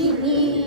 Sydney.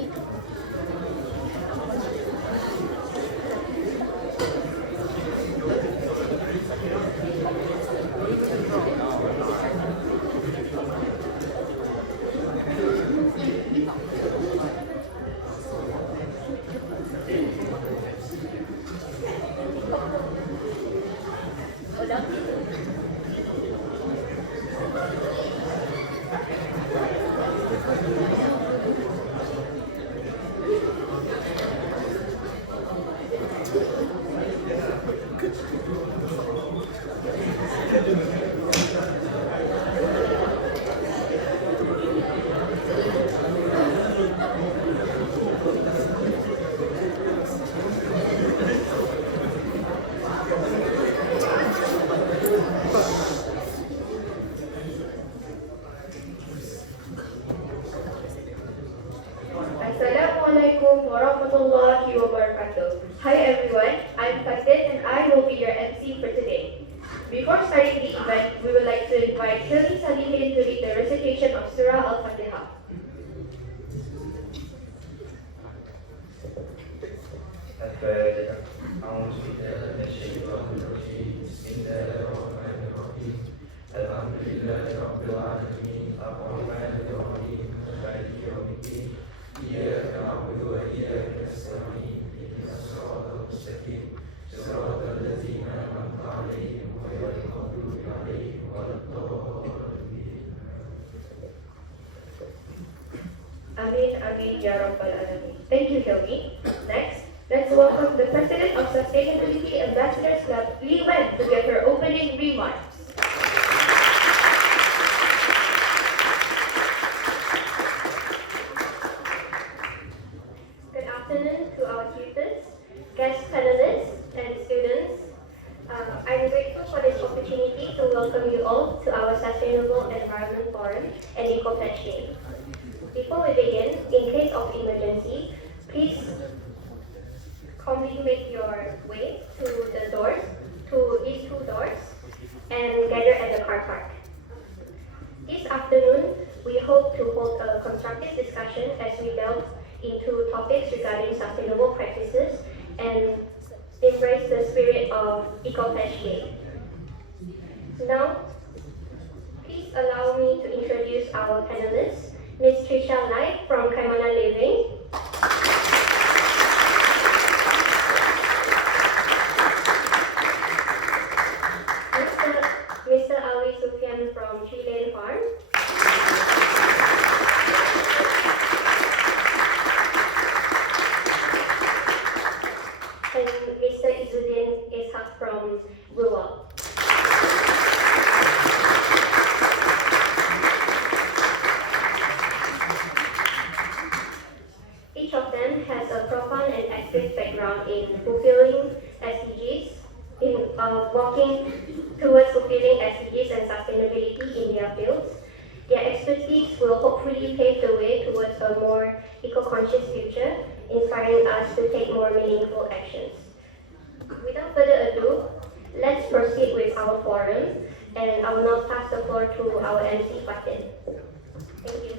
Assalamualaikum warahmatullahi wabarakatuh. Hi everyone, I'm PTET and I will be your MC for today. Before starting the event, we would like to invite Hilmi Salihin to lead the recitation of Surah Al-Fatiha. Amin, amin, ya rabbal alamin. Thank you, Hilmi. Next, let's welcome the President of Sustainability Ambassadors Club, Lee Wen, to get her opening remarks. Good afternoon to our tutors, guest panelists, and students. I'm grateful for this opportunity to welcome you all to our Sustainable Environment Forum and Eco-Friendship. Before we begin, in case of emergency, please calmly make your way to these two doors, and gather at the car park. This afternoon, we hope to hold a constructive discussion as we delve into topics regarding sustainable practices and embrace the spirit of eco-friendship. Now, please allow me to introduce our panelists. Ms. Trisha Lai from Kaimana Living. Mr. Ali Sufyan from Tree Lane Farm. And Mr. Izzuddin Ishaq from Ruwa. Each of them has a profound and active background in fulfilling SDGs, in working towards fulfilling SDGs and sustainability in their fields. Their expertise will hopefully pave the way towards a more eco-conscious future, inspiring us to take more meaningful actions. Without further ado, let's proceed with our forum, and I will now pass the floor to our MC Fatin. Thank you.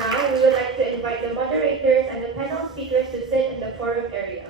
Now, we would like to invite the moderators and the panel speakers to sit in the forum area.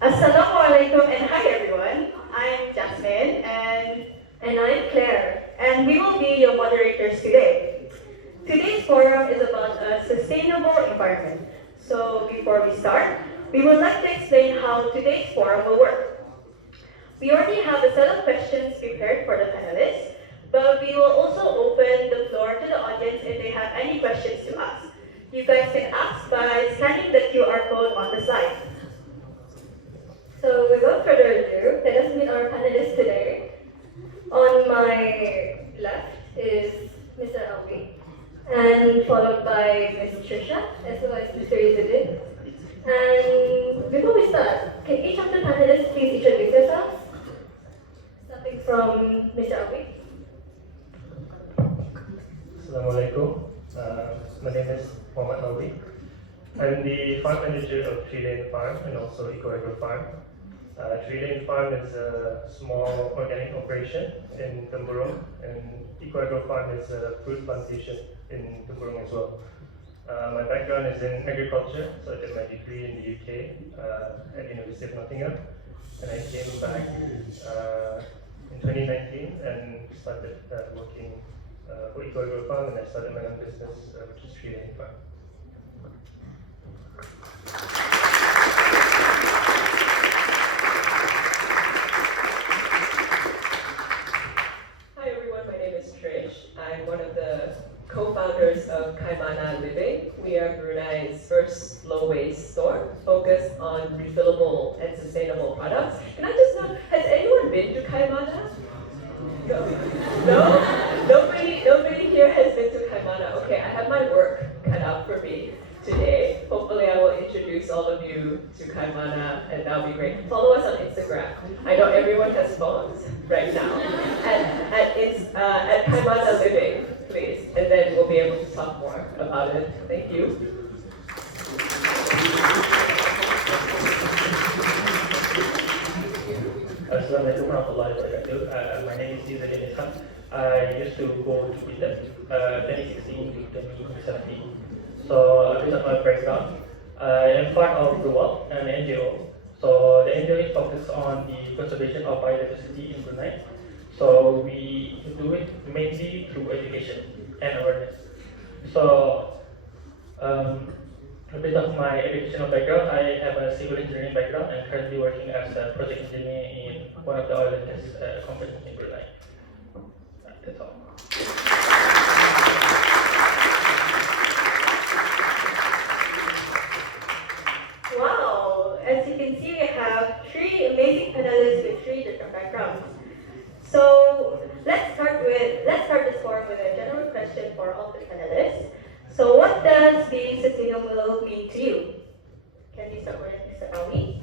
Assalamualaikum and hi everyone. I'm Jasmine and I'm Claire. we will be your moderators today. Today's forum is about a sustainable environment. So before we start, we would like to explain how today's forum will work. We already have a set of questions prepared for the panelists, but we will also open the floor to the audience if they have any questions to ask. You guys can ask by scanning the QR code on the slide. So without further ado, let us meet our panelists today. On my left is Mr. Alvi, and followed by Ms. Trisha, as well as Mr. Izudin. And before we start, can each of the panelists please introduce yourselves? Starting from Mr. Alvi. Assalamualaikum. My name is Muhammad Alwi. I'm the farm manager of Tree Lane Farm and also Eco Farm. Tree Lane Farm is a small organic operation in Temburong, and Eco Farm is a fruit plantation in Temburong as well. My background is in agriculture, so I did my degree in the UK at the University of Nottingham, and I came back in 2019 and started working for Eco Farm, and I started my own business, which is Tree Lane Farm. Hi everyone, my name is Trish. I'm one of the co-founders of Kaimana Living. We are Brunei's first low-waste store focused on refillable and sustainable products. Can I just know, has anyone been to Kaimana? No? Nobody here has been to Kaimana. Okay, I have my work cut out for me today. Hopefully I will introduce all of you to Kaimana, and that'll be great. Follow us on Instagram. I know everyone has phones right now. At Kaimana Living, please. And then we'll be able to talk more about it. Thank you. Assalamualaikum warahmatullahi wabarakatuh. My name is Hazwani. I used to go to PTET 2016 to 2017. So a bit of my background. I am part of the WAP, an NGO. So the NGO is focused on the conservation of biodiversity in Brunei. So we do it mainly through education and awareness. So a bit of my educational background, I have a civil engineering background and currently working as a project engineer in one of the oil and gas companies in Brunei. That's all. Wow! As you can see, we have three amazing panelists with three different backgrounds. So let's start this forum with a general question for all the panelists. So what does being sustainable mean to you? Can you start with Mr. Ali?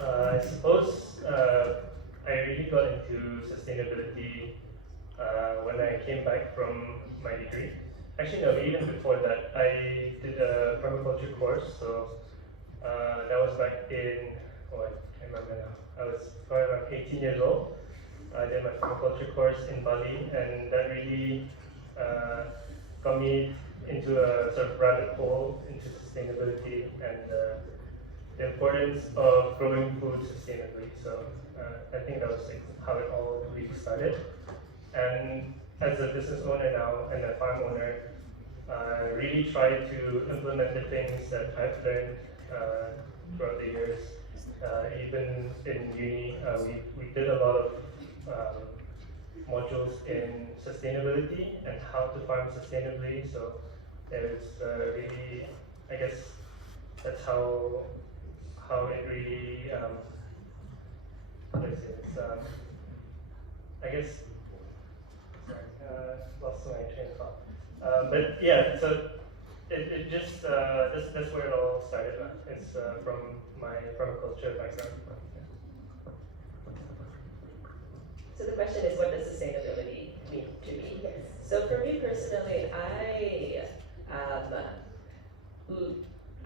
I suppose I really got into sustainability when I came back from my degree. Actually, no, even before that, I did a permaculture course. So that was back in, I can't remember now. I was probably around 18 years old. I did my permaculture course in Bali, and that really got me into a sort of rabbit hole into sustainability and the importance of growing food sustainably. So I think that was like how it all really started. And as a business owner now and a farm owner, I really try to implement the things that I've learned throughout the years. Even in uni, we did a lot of modules in sustainability and how to farm sustainably. So there's really, I guess that's how it really, let's see, it's, I guess, sorry, lost my train of thought. But yeah, so it just, that's where it all started. It's from my permaculture background. So the question is, what does sustainability mean to me? Yes. So for me personally,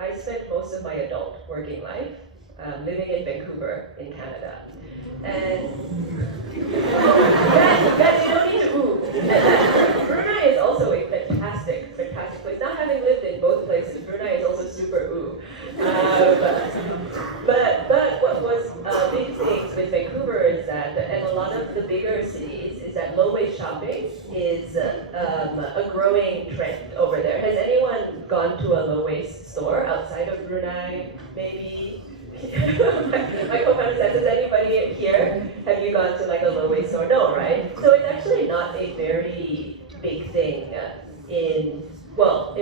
I spent most of my adult working life living in Vancouver, in Canada. And guys, you don't need to ooh. Brunei is also a fantastic place. Not having lived in both places, Brunei is also super ooh. But what was big things with Vancouver is that, and a lot of the bigger cities, is that low-waste shopping is a growing trend over there. Has anyone gone to a low-waste store outside of Brunei, maybe? My co-founder says, has anybody here, have you gone to like a low-waste store? No, right? So it's actually not a very big thing in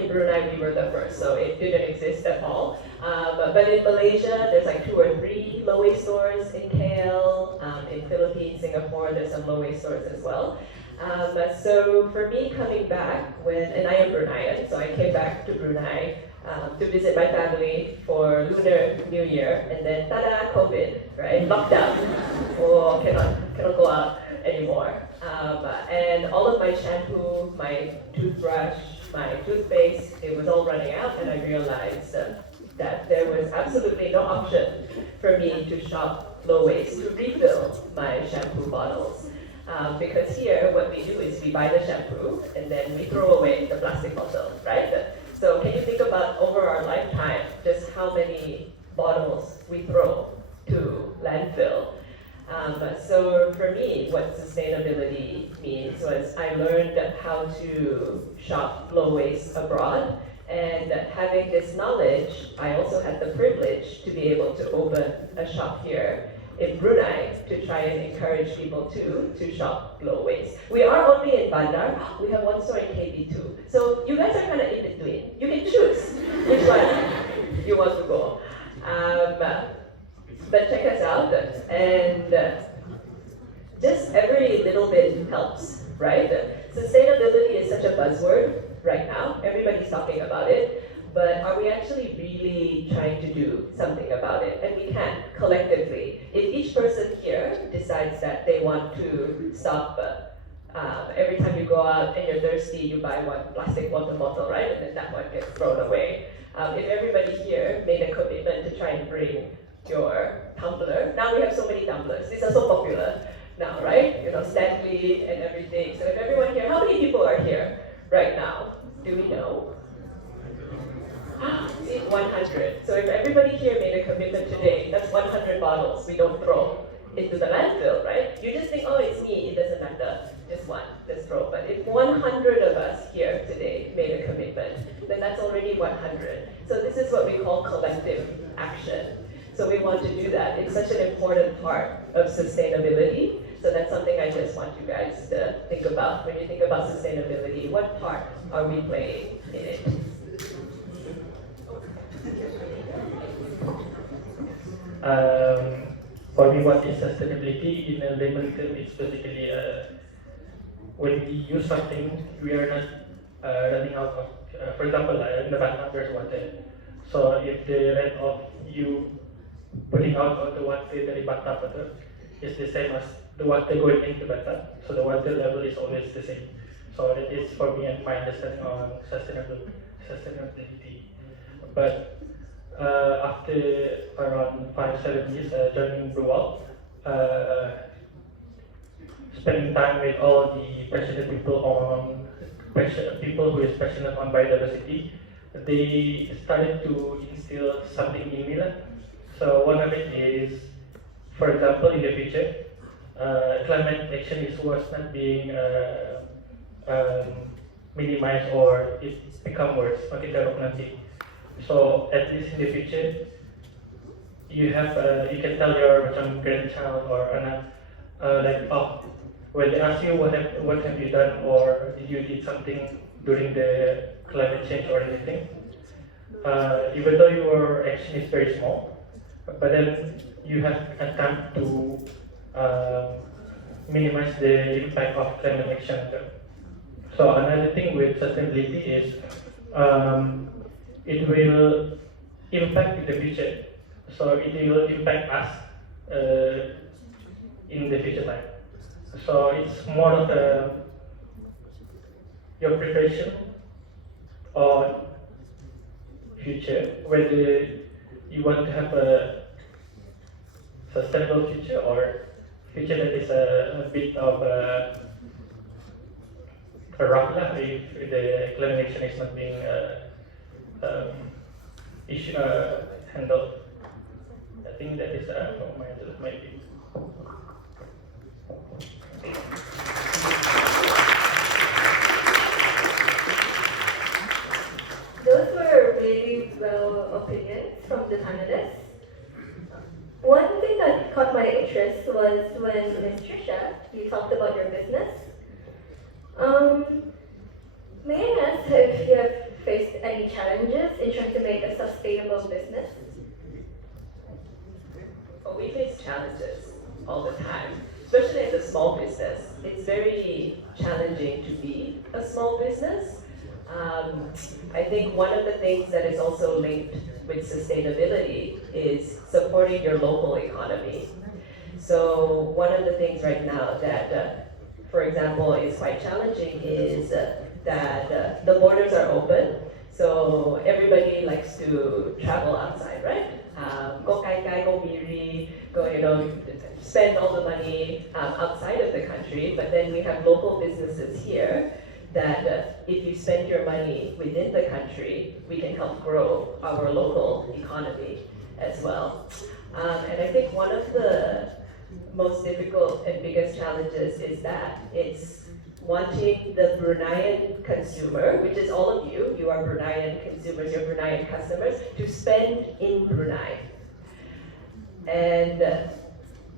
in Brunei, we were the first, so it didn't exist at all. But in Malaysia, there's like 2 or 3 low-waste stores. In KL, in Philippines, Singapore, there's some low-waste stores as well. So for me coming back and I am Bruneian, so I came back to Brunei to visit my family for Lunar New Year, and then tada, COVID, right? Lockdown. Oh, cannot go out anymore. And all of my shampoo, my toothbrush, my toothpaste, it was all running out, and I realized that there was absolutely no option for me to shop low waste to refill my shampoo bottles. Because here, what we do is we buy the shampoo and then we throw away the plastic bottle, right? So can you think about over our lifetime, just how many bottles we throw to landfill? So for me, what sustainability means was I learned how to shop low waste abroad, and having this knowledge, I also had the privilege to be able to open a shop here in Brunei to try and encourage people to shop low waste. We are only in Bandar. We have one store in KB2. So you guys are kind of in between. You can choose which one you want to go. But check us out, and just every little bit helps, right? Sustainability is such a buzzword right now. Everybody's talking about it. But are we actually really trying to do something about it? And we can, collectively. If each person here decides that they want to stop, every time you go out and you're thirsty, you buy one plastic water bottle, right? And then that one gets thrown away. If everybody here made a commitment to try and bring your tumbler, now we have so many tumblers. These are so popular now, right? You know, Stanley and everything. So if everyone here, how many people are here right now? Do we know? 100. So if everybody here made a commitment today, that's 100 bottles we don't throw into the landfill, right? You just think, oh, it's me, it doesn't matter. Just one, just throw. But if 100 of us here today made a commitment, then that's already 100. So this is what we call collective action. So we want to do that. It's such an important part of sustainability. So that's something I just want you guys to think about. When you think about sustainability, what part are we playing in it? For me, what is sustainability in a layman term? It's basically when we use something, we are not running out of. For example, in the bathtub there's water. So if the rate of you putting out of the water in the bathtub is the same as the water going into the bathtub, so the water level is always the same. So that is for me and my understanding on sustainability. But after around 5-7 years joining Brewal, spending time with all the passionate people who is passionate on biodiversity, they started to instill something in me. So one of it is, for example, in the future, climate action was not being minimized or it become worse. So at least in the future, you can tell your grandchild or like, oh, when they ask you what have you done or did you did something during the climate change or anything, even though your action is very small, but then you have a time to minimize the impact of climate action. So another thing with sustainability is it will impact in the future. So it will impact us in the future time. So it's more of your preparation on future, whether you want to have a sustainable future or future that is a bit of a rough if the climate action is not being issue handled. I think that is my view. Those were really well opinions from the panelists. One thing that caught my interest was when Ms. Trisha, you talked about your business. May I ask if you have faced think one of the things that is also linked with sustainability is supporting your local economy. So one of the things right now that, for example, is quite challenging is that the borders are open, so everybody likes to travel outside, right? Go kai kai, go miri, go, spend all the money outside of the country, but then we have local businesses here that if you spend your money within the country, we can help grow our local economy as well. And I think one of the most difficult and biggest challenges is that it's wanting the Bruneian consumer, which is all of you, you are Bruneian consumers, you're Bruneian customers, to spend in Brunei. And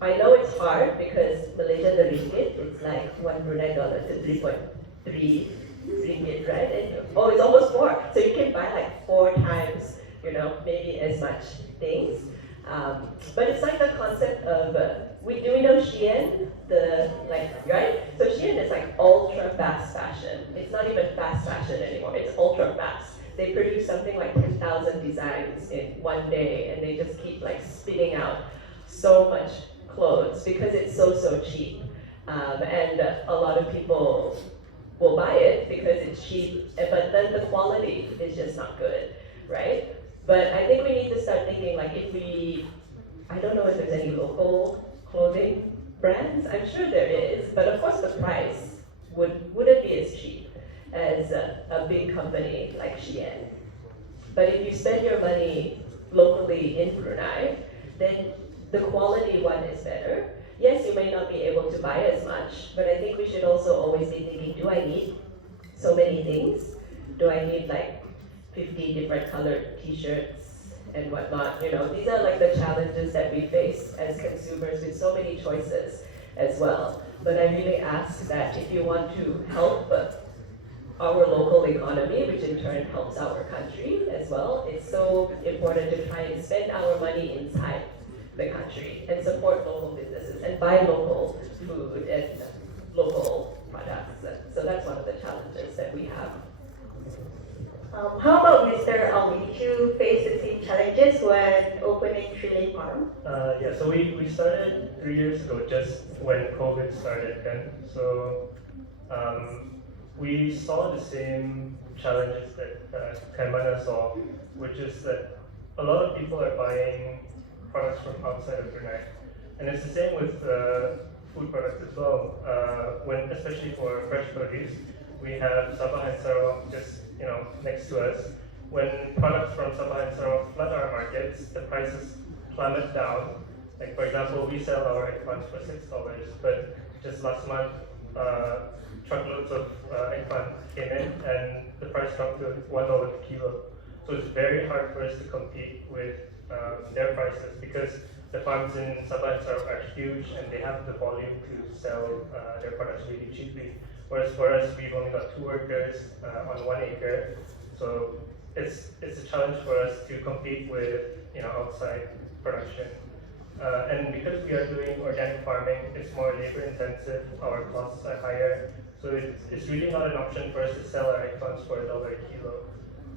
I know it's hard because Malaysia, the ringgit, it's like 1 Brunei dollar to 3.3 ringgit, right? And it's almost 4. So you can buy like 4 times, maybe as much things. But it's like the concept of, do we know Shein? Right? So Shein is like ultra fast fashion. It's not even fast fashion anymore, it's ultra fast. They produce something like 10,000 designs in one day, and they just keep like spitting out so much clothes because it's so cheap. And a lot of people will buy it because it's cheap, but then the quality is just not good, right? But I think we need to start thinking like I don't know if there's any local clothing brands, I'm sure there is, but of course the price wouldn't be as cheap as a big company like Shein. But if you spend your money locally in Brunei, then the quality one is better. Yes, you may not be able to buy as much, but I think we should also always be thinking, do I need so many things? Do I need like 50 different colored t-shirts and whatnot? These are like the challenges that we face as consumers with so many choices as well. But I really ask that if you want to help our local economy, which in turn helps our country as well, it's so important to try and spend our money inside the country and support local businesses and buy local food and local products. So that's one of the challenges that we have. How about Mr. Ali? Did you face the same challenges when opening Trilane Farm? So we started 3 years ago, just when COVID started then. So we saw the same challenges that Kaimana saw, which is that a lot of people are buying products from outside of Brunei. And it's the same with food products as well. Especially for fresh produce, we have Sabah and Sarawak just next to us. When products from Sabah and Sarawak flood our markets, the prices plummet down. Like for example, we sell our eggplants for $6, but just last month, truckloads of eggplant came in and the price dropped to $1 per kilo. So it's very hard for us to compete with their prices because the farms in Sabah and Sarawak are huge and they have the volume to sell their products really cheaply. Whereas for us, we've only got 2 workers on 1 acre, so it's a challenge for us to compete with outside production. And because we are doing organic farming, it's more labor intensive. Our costs are higher, so it's really not an option for us to sell our eggplants for $1 a kilo.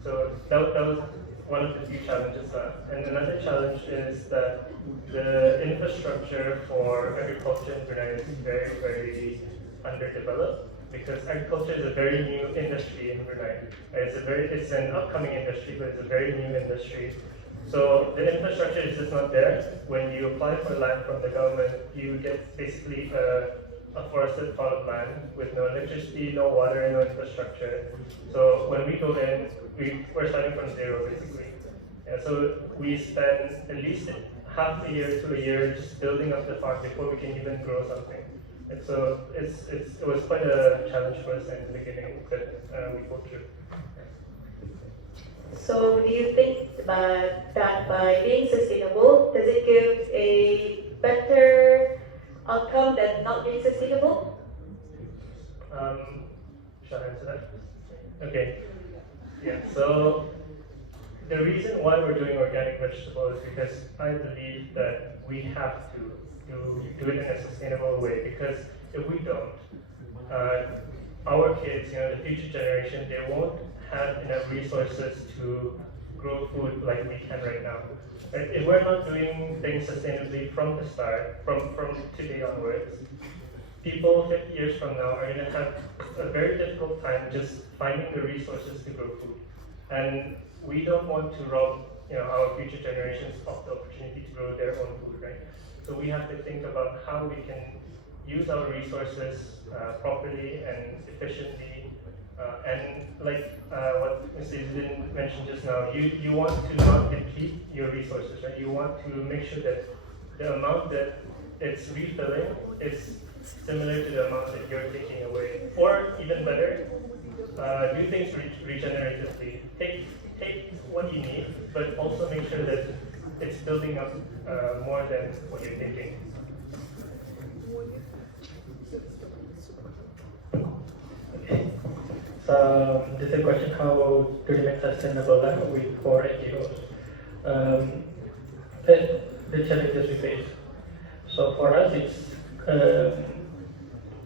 So that was one of the few challenges. And another challenge is that the infrastructure for agriculture in Brunei is very, very underdeveloped because agriculture is a very new industry in Brunei. It's an upcoming industry, but it's a very new industry. So the infrastructure is just not there. When you apply for land from the government, you get basically a forested plot of land with no electricity, no water, no infrastructure. So when we go in, we're starting from zero basically. So we spend at least half a year to a year just building up the farm before we can even grow something. And so it was quite a challenge for us in the beginning that we go through. So do you think that by being sustainable, does it give a better outcome than not being sustainable? Shall I answer that? Okay. Yeah, so the reason why we're doing organic vegetables is because I believe that we have to do it in a sustainable way, because if we don't, our kids, the future generation, they won't have enough resources to grow food like we can right now. Right? If we're not doing things sustainably from the start, from today onwards, people 50 years from now are going to have a very difficult time just finding the resources to grow food. And we don't want to rob our future generations of the opportunity to grow their own food, right? So we have to think about how we can use our resources properly and efficiently. And like what Mr. Izudin mentioned just now, you want to not deplete your resources, right? You want to make sure that the amount that it's refilling is similar to the amount that you're taking away. Or even better, do things regeneratively. Take what you need, but also make sure that it's building up more than what you're taking. Okay. So this is a question how to remain sustainable for NGOs. The challenges we face. So for us, it's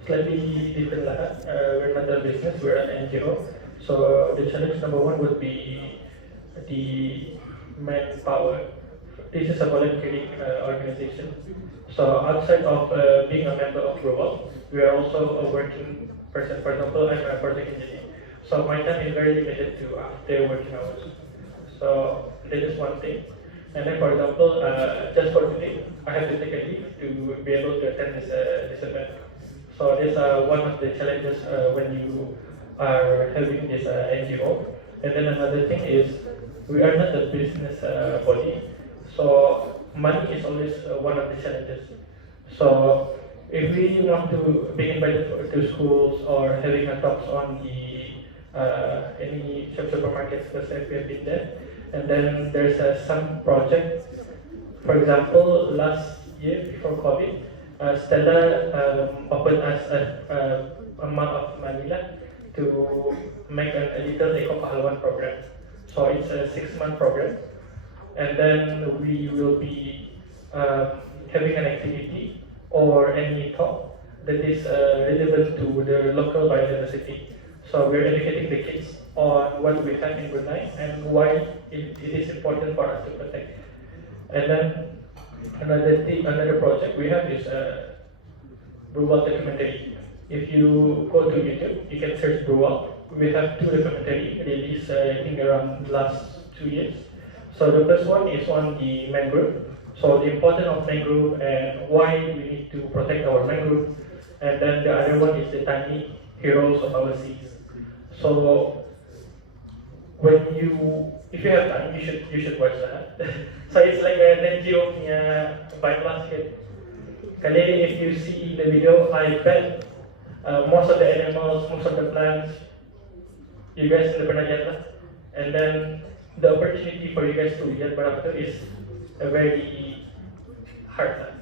slightly different. We're not a business, we're an NGO. So the challenge number one would be the manpower. This is a voluntary organization. So outside of being a member of Global, we are also a working person. For example, I'm a project engineer. So my time is very limited to after working hours. So that is one thing. And then, for example, just for today, I have to take a leave to be able to attend this event. So this is one of the challenges when you are having this NGO. And then another thing is we are not a business body, so money is always one of the challenges. So if we want to be invited to schools or having a talks on the any supermarkets, because we have been there, and then there's some project. For example, last year before COVID, Stella opened us a month of Manila to make a little Eco Pahlawan program. So it's a 6-month program, and then we will be having an activity or any talk that is relevant to the local biodiversity. So we're educating the kids on what we have in Brunei and why it is important for us to protect. And then another project we have is Bruwal documentary. If you go to YouTube, you can search Bruwal. We have 2 documentary released, I think around last 2 years. So the first one is on the mangrove. So the importance of mangrove and why we need to protect our mangrove. And then the other one is the tiny heroes of our seas. So if you have time, you should watch that. So it's like an NGO bypass hit. If you see the video, I bet most of the animals, most of the plants, you guys never pernah lihat lah. And then the opportunity for you guys to lihat barang itu is a very hard.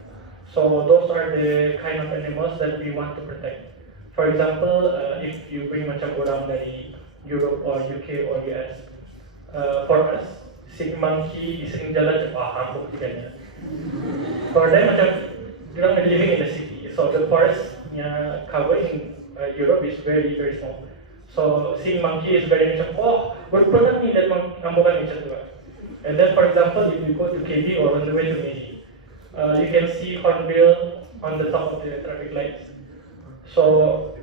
So those are the kind of animals that we want to protect. For example, if you bring macam orang dari Europe or UK or US, for us, si monkey di sering jalan hampuk tiganya. For them macam orang living in the city, so the forest cover in Europe is very very small. So seeing monkey is very macam baru pernah ni dan ambukan macam tu. And then for example, if you go to KB or on the way to Meiji, you can see hornbill on the top of the traffic lights. So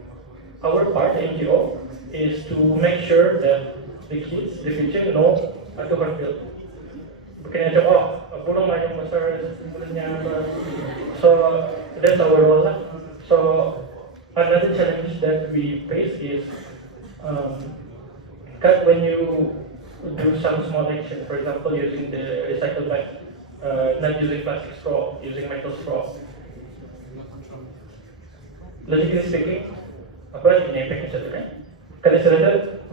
our part NGO is to make sure that the kids, the future, know how to hornbill. Bukannya macam pulau macam besar sebenarnya. So that's our role lah. So another challenge that we face is when you do some small action, for example, using the recycled bag, not using plastic straw, using metal straw. Logically speaking, apa yang impact macam tu kan?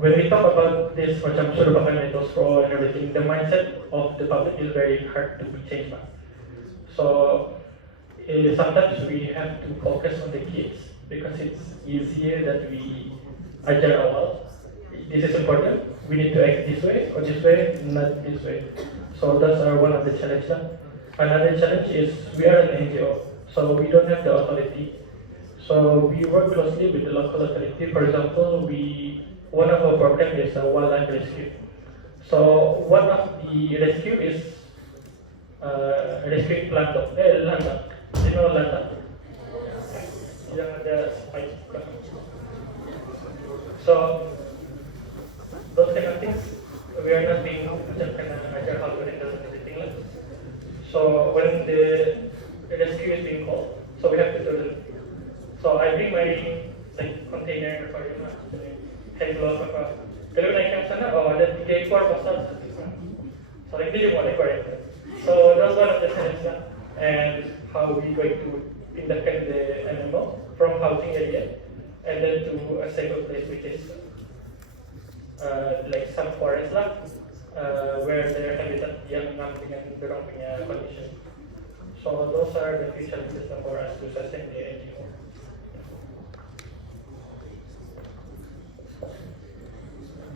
When we talk about this macam suruh pakai metal straw and everything, the mindset of the public is very hard to be changed. So sometimes we have to focus on the kids because it's easier that we ajar awal. This is important. We need to act this way or this way, not this way. So that's one of the challenges. Another challenge is we are an NGO, so we don't have the authority. So we work closely with the local authority. For example, we one of our problem is wildlife rescue. So one of the rescue is rescuing landak. You know landak? Yang ada spike. So those kind of things we are not being ajar how to handle and everything like. So when the rescue is being called, so we have to do it. So I bring my container or heavy glove apa. Kalau naik ke sana, ada 3 ekor besar. So like this is 1 ekor. So that's one of the challenges and how we going to independent the animal from housing area and then to a safer place which is like some forest lah, where their habitat yang dengan dorang punya condition. So those are the few challenges for us to sustain the NGO.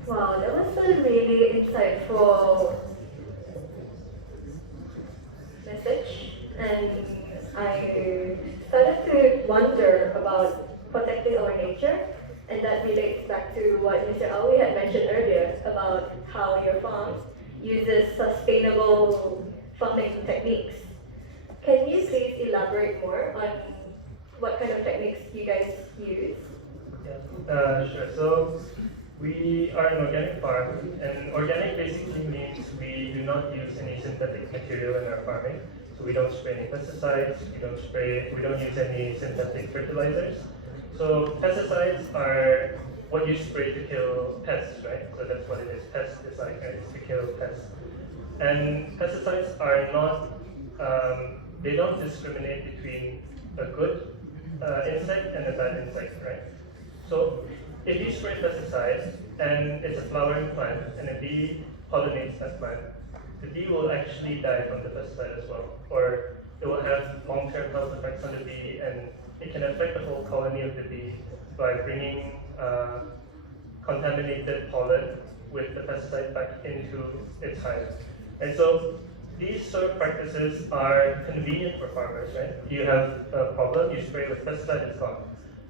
Wow, that was a really insightful message, and I started to wonder about protecting our nature, and that relates back to what Mr. Ali had mentioned earlier about how your farm uses sustainable farming techniques. Can you please elaborate more on what kind of techniques you guys use? Yeah, sure. So we are an organic farm, and organic basically means we do not use any synthetic material in our farming. So we don't spray any pesticides, we don't use any synthetic fertilizers. So pesticides are what you spray to kill pests, right? So that's what it is. Pesticide, right? It's to kill pests. And pesticides are not, they don't discriminate between a good insect and a bad insect, right? So if you spray pesticides and it's a flowering plant and a bee pollinates that plant, the bee will actually die from the pesticide as well, or it will have long-term health effects on the bee, and it can affect the whole colony of the bee by bringing contaminated pollen with the pesticide back into its hive. And so these sort of practices are convenient for farmers, right? You have a problem, you spray with pesticide, it's gone.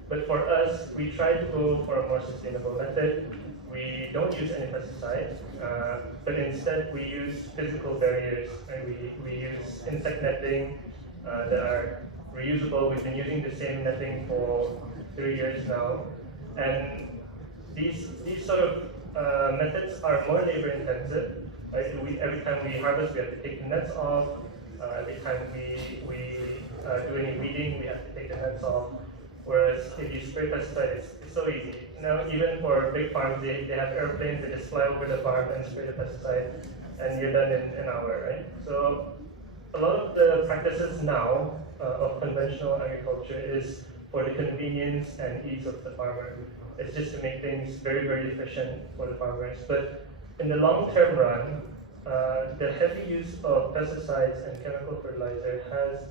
But for us, we try to go for a more sustainable method. We don't use any pesticides, but instead we use physical barriers. Right? We use insect netting that are reusable. We've been using the same netting for 3 years now. And these sort of methods are more labor intensive. Right? Every time we harvest, we have to take the nets off. Every time we do any weeding, we have to take the nets off. Whereas if you spray pesticide, it's so easy. Now, even for big farms, they have airplanes that just fly over the farm and spray the pesticide, and you're done in an hour, right? So a lot of the practices now of conventional agriculture is for the convenience and ease of the farmer. It's just to make things very, very efficient for the farmers. But in the long-term run, the heavy use of pesticides and chemical fertilizer has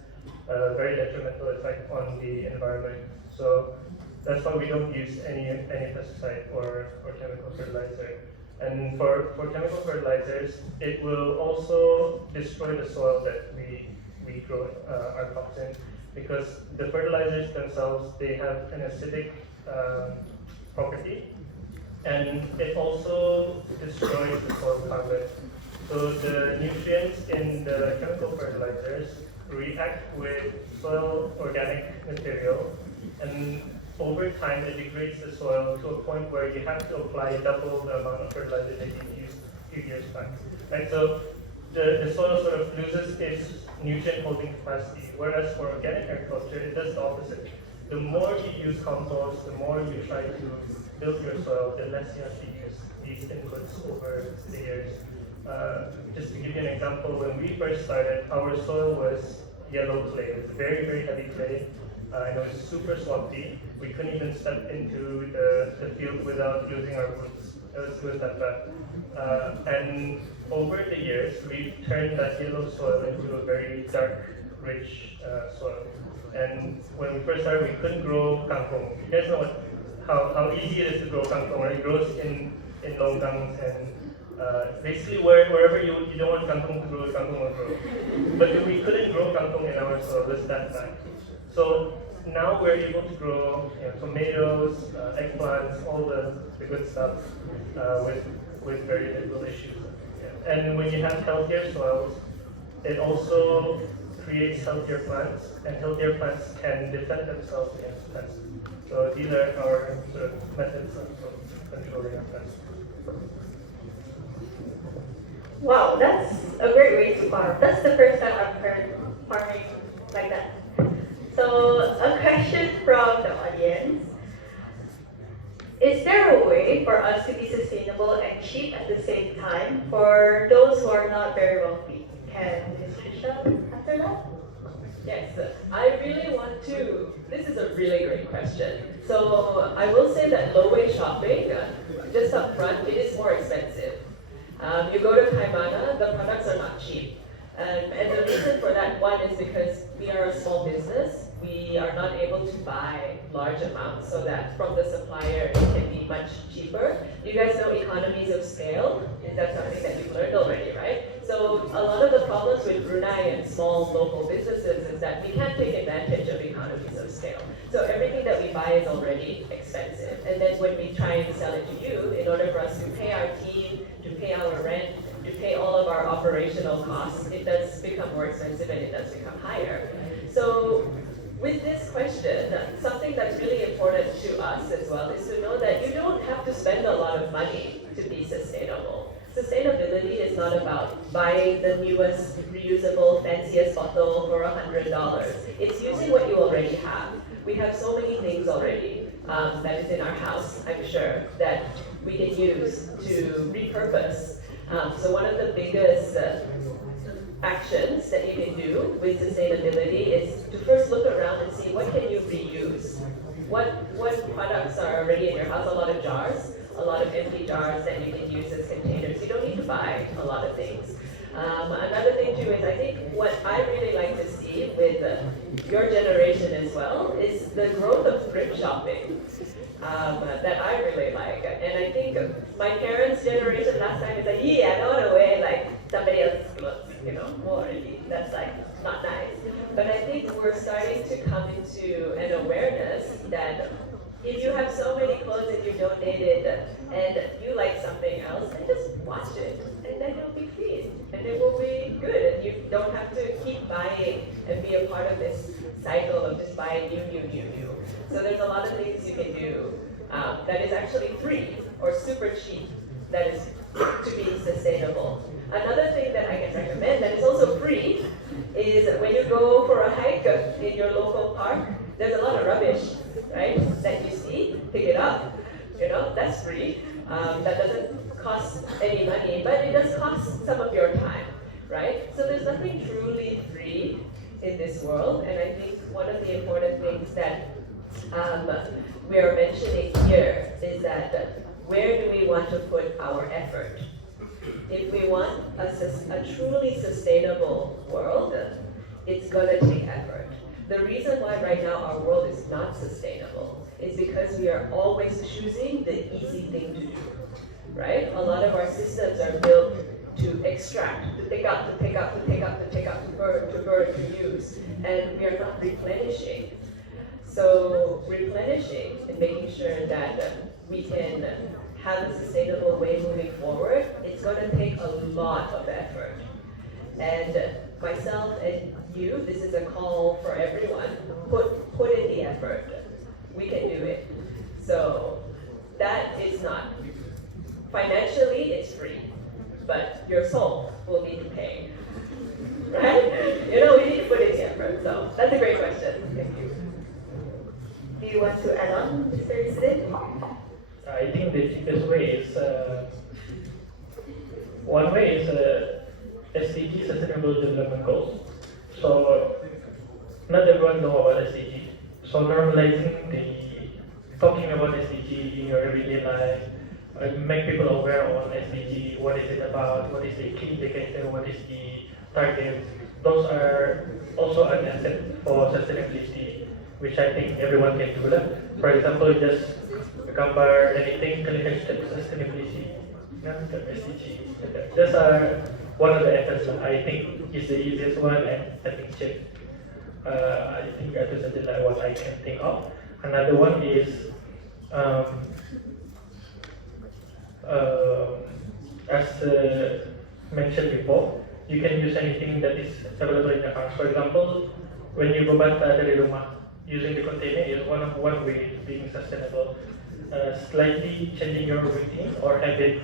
a very detrimental effect on the environment. So that's why we don't use any pesticide or chemical fertilizer. And for chemical fertilizers, it will also destroy the soil that we grow our crops in, because the fertilizers themselves, they have an acidic property, and it also destroys the soil carbon. So the nutrients in the chemical fertilizers react with soil organic material, and over time it degrades the soil to a point where you have to apply double the amount of fertilizer that you used a few years back. Right? So the soil sort of loses its nutrient holding capacity, whereas for organic agriculture it does the opposite. The more you use compost, the more you try to build your soil, the less you have to use these inputs over the years. Just to give you an example, when we first started, our soil was yellow clay. It was very, very heavy clay. It was super swampy. We couldn't even step into the field without losing our boots. It was that bad. And over the years, we've turned that yellow soil into a very dark, rich soil. And when we first started, we couldn't grow kangkong. You guys know how easy it is to grow kangkong, right? It grows in longgangs and basically wherever you don't want kangkong to grow, kangkong will grow. But we couldn't grow kangkong in our soil, it was that bad. So now we're able to grow tomatoes, eggplants, all the good stuff with very little issues. Yeah. And when you have healthier soils, it also creates healthier plants, and healthier plants can defend themselves against pests. So these are our sort of methods of controlling our pests. Wow, that's a great way to farm. That's the first time I've heard farming like that. So, a question from the audience. Is there a way for us to be sustainable and cheap at the same time for those who are not very wealthy? Can Ms. Trisha answer that? Yes, I really want to. This is a really great question. So I will say that low-wage shopping, just up front, it is more expensive. You go to Kaimana, the products are not cheap. And the reason for that, one, is because we are a small business. We are not able to buy large amounts, so that from the supplier it can be much cheaper. You guys know economies of scale. Is that something that you've learned already, right? So a lot of the problems with Brunei and small local businesses is that we can't take advantage of economies of scale. So everything that we buy is already expensive. And then when we try and sell it to you, in order for us to pay our team, to pay our rent, to pay all of our operational costs, it does become more expensive and it does become higher. So with this question, something that's really important to us as well is to know that you don't have to spend a lot of money to be sustainable. Sustainability is not about buying the newest, reusable, fanciest bottle for $100. It's using what you already have. We have so many things already that is in our house, I'm sure, that we can use to repurpose. So one of the biggest actions that you can do with sustainability is to first look around and see what can you reuse. What products are already in your house? A lot of jars, a lot of empty jars that you can use as containers. You don't need to buy a lot of things. Another thing too is I think what I really like to see with your generation as well is the growth of thrift shopping that I really like. And I think my parents' generation last time is like, yeah, I don't want to wear like somebody else's clothes, more already. That's like not nice. But I think we're starting to come into an awareness that if you have so many clothes that you donated and you like something else, then just wash it and then it'll be clean and it will be good and you don't have to keep buying and be a part of this cycle of just buying new. So there's a lot of things you can do that is actually free or super cheap that is to be sustainable. Another thing that I can recommend that is also free is when you go for a hike in your local park, there's a lot of rubbish, right, that you see, pick it up, that's free. That doesn't cost any money, but it does cost some of your time, right? So there's nothing truly free in this world, and I think one of the important things that we are mentioning here is that where do we want to put our effort? If we want a truly sustainable world, it's going to take effort. The reason why right now our world is not sustainable is because we are always choosing the easy thing to do, right? A lot of our systems are built to extract, to take out, to take out, to take out, to take out, to burn, to use, and we are not replenishing. So replenishing and making sure that we can have a sustainable way moving forward, it's going to take a lot of effort. And myself and you, this is a call for everyone. Put in the effort. We can do it. So that is not financially, it's free, but your soul will need to pay, right? We need to put in the effort. So that's a great question. Thank you. Do you want to add on, Mr. Sid? I think the cheapest way is, one way is SDG, Sustainable Development Goals. So not everyone know about SDG. So normalizing talking about SDG in your everyday life, make people aware on SDG, what is it about, what is the key indicator, what is the target. Those are also an asset for sustainability, which I think everyone can do that. For example, just gambar anything, click hashtag sustainability, SDG. Those are one of the efforts that I think is the easiest one and I think cheap. I think that is something like what I can think of. Another one is as mentioned before, you can use anything that is available in the house. For example, when you go back dari rumah, using the container is one way of being sustainable. Slightly changing your routine or habit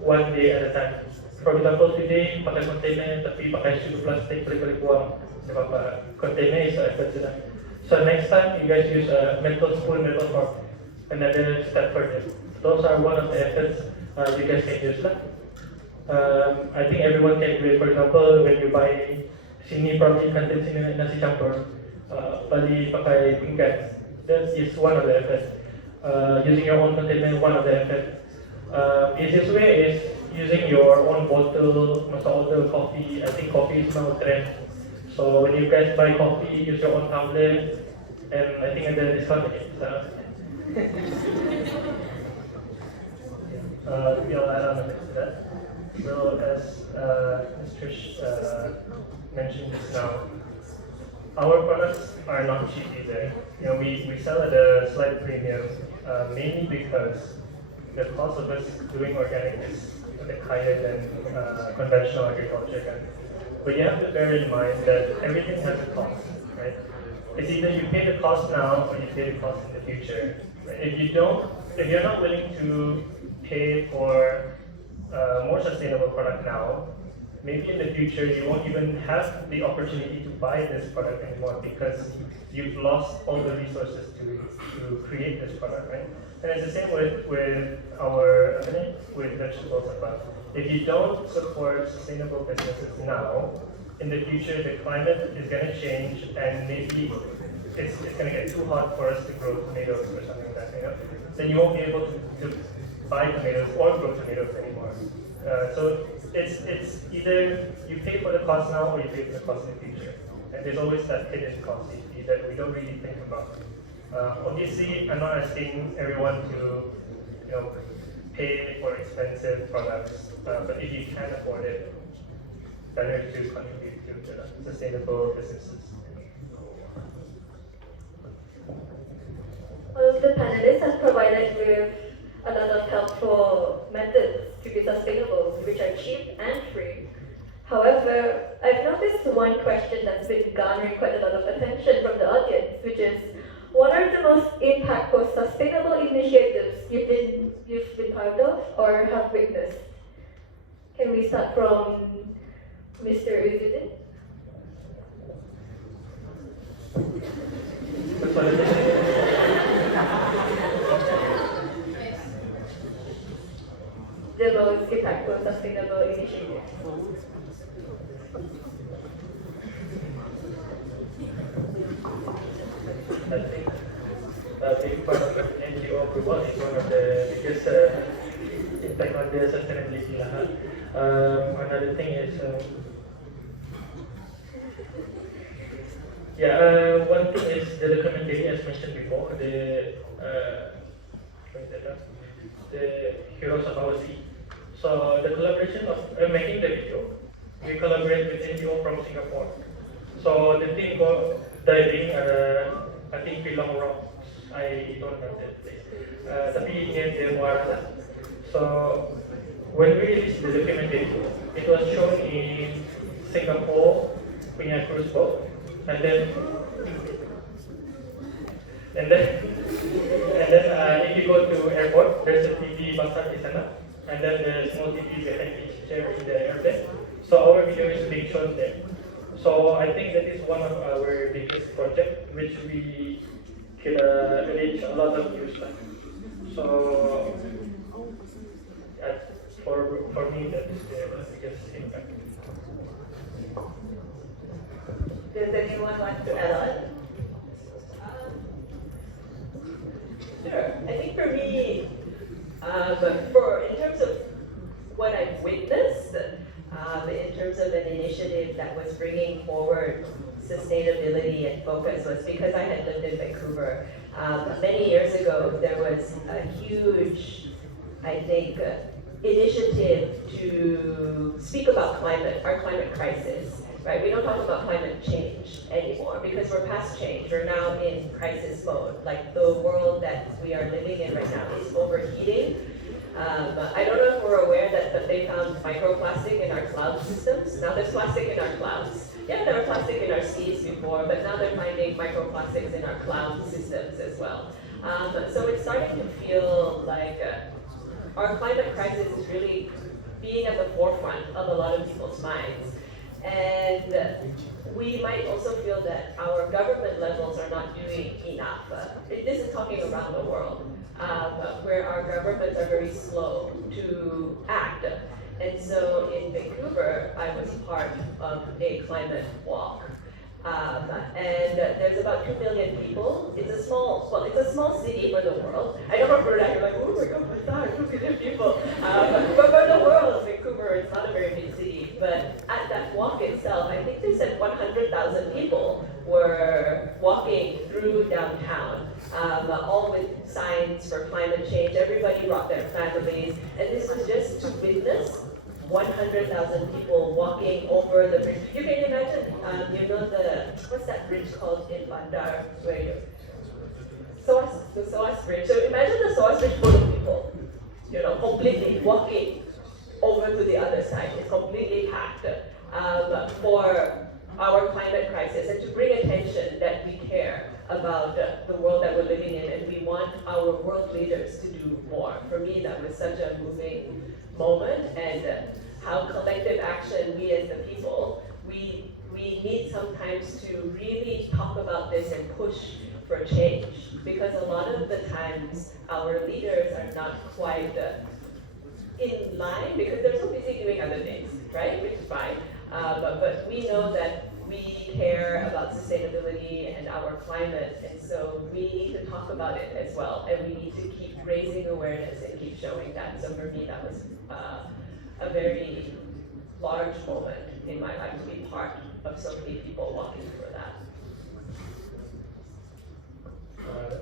one day at a time. For example, today pakai container tapi pakai sudu plastik balik-balik buang. Sebab container is effort sudah. So next time you guys use a metal spoon, metal fork, another step further. Those are one of the efforts you guys can use lah. I think everyone can agree. For example, when you buy sini probably contain sini nasi campur, bali pakai pinggan. That is one of the efforts. Using your own container, one of the efforts. Easiest way is using your own bottle. Masa order coffee, I think coffee is now a trend. So when you guys buy coffee, use your own tumbler, and I think ada discount again. Maybe I'll add on a bit to that. So as Ms. Trish mentioned just now, our products are not cheap either. We sell at a slight premium, mainly because the cost of us doing organic is a bit higher than conventional agriculture. But you have to bear in mind that everything has a cost, right? It's either you pay the cost now or you pay the cost in the future. Right? If you're not willing to pay for more sustainable product now, maybe in the future you won't even have the opportunity to buy this product anymore because you've lost all the resources to create this product, right? And it's the same with vegetables as well. If you don't support sustainable businesses now, in the future the climate is going to change and maybe it's going to get too hot for us to grow tomatoes or something like that. Then you won't be able to buy tomatoes or grow tomatoes anymore. So it's either you pay for the cost now or you pay for the cost in the future. And there's always that hidden cost that we don't really think about. Obviously, I'm not asking everyone to pay for expensive products, but if you can afford it, better to contribute to sustainable businesses. All of the panelists have provided with a lot of helpful methods to be sustainable, which are cheap and free. However, I've noticed one question that's been garnering quite a lot of attention from the audience, which is, what are the most impactful sustainable initiatives you've been part of or have witnessed? Can we start from Mr. Asyiqin? The most impactful sustainable initiative. I think being part of an NGO approval is one of the biggest impact on the sustainability. Another thing is, one thing is the documentary, as mentioned before, the Heroes of Our Sea. So the collaboration of making the video, we collaborate with NGO from Singapore. So the thing called diving, I think Pilong Rocks. I don't know that place. Tapi near the Muara. So when we released the documentary, it was shown in Singapore punya cruise boat, and then if you go to airport, there's a TV basar di sana, and then the small TV behind each chair in the airplane. So our video is being shown there. So I think that is one of our biggest project, which we could reach a lot of views. So for me, that is the biggest impact. Does anyone want to add on? Sure. I think for me, in terms of what I've witnessed, in terms of an initiative that was bringing forward sustainability and focus, was because I had lived in Vancouver. Many years ago, there was a huge, I think, initiative to speak about our climate crisis. right? We don't talk about climate change anymore because we're past change. We're now in crisis mode. Like the world that we are living in right now is overheating. I don't know if we're aware that they found microplastic in our cloud systems. Now there's plastic in our clouds. Yeah, there were plastic in our seas before, but now they're finding microplastics in our cloud systems as well. So it's starting to feel like our climate crisis is really being at the forefront of a lot of people's minds. And we might also feel that our government levels are not doing enough. This is talking around the world, where our governments are very slow to act. And so in Vancouver, I was part of a climate walk. And there's about 2 million people. It's a small city for the world. I know for Brunei, you're like, oh my God, what's that? 2 million people. But for the world, Vancouver is not a very big city. But at that walk itself, I think they said 100,000 people were walking through downtown, all with signs for climate change. Everybody brought their families, and this was just to witness 100,000 people walking over the bridge. You can imagine, you know what's that bridge called in Bandar, where you, the SOAS bridge. So imagine the SOAS bridge full of people, completely walking over to the other side. It's completely packed for our climate crisis and to bring attention that we care about the world that we're living in and we want our world leaders to do more. For me, that was such a moving moment, and how collective action, we as the people, we need sometimes to really talk about this and push for change, because a lot of the times our leaders are not quite in line because they're so busy doing other things, right? Which is fine, but we know that we care about sustainability and our climate, and so we need to talk about it as well, and we need to keep raising awareness and keep showing that. So for me, that was a very large moment in my life to be part of so many people walking for that.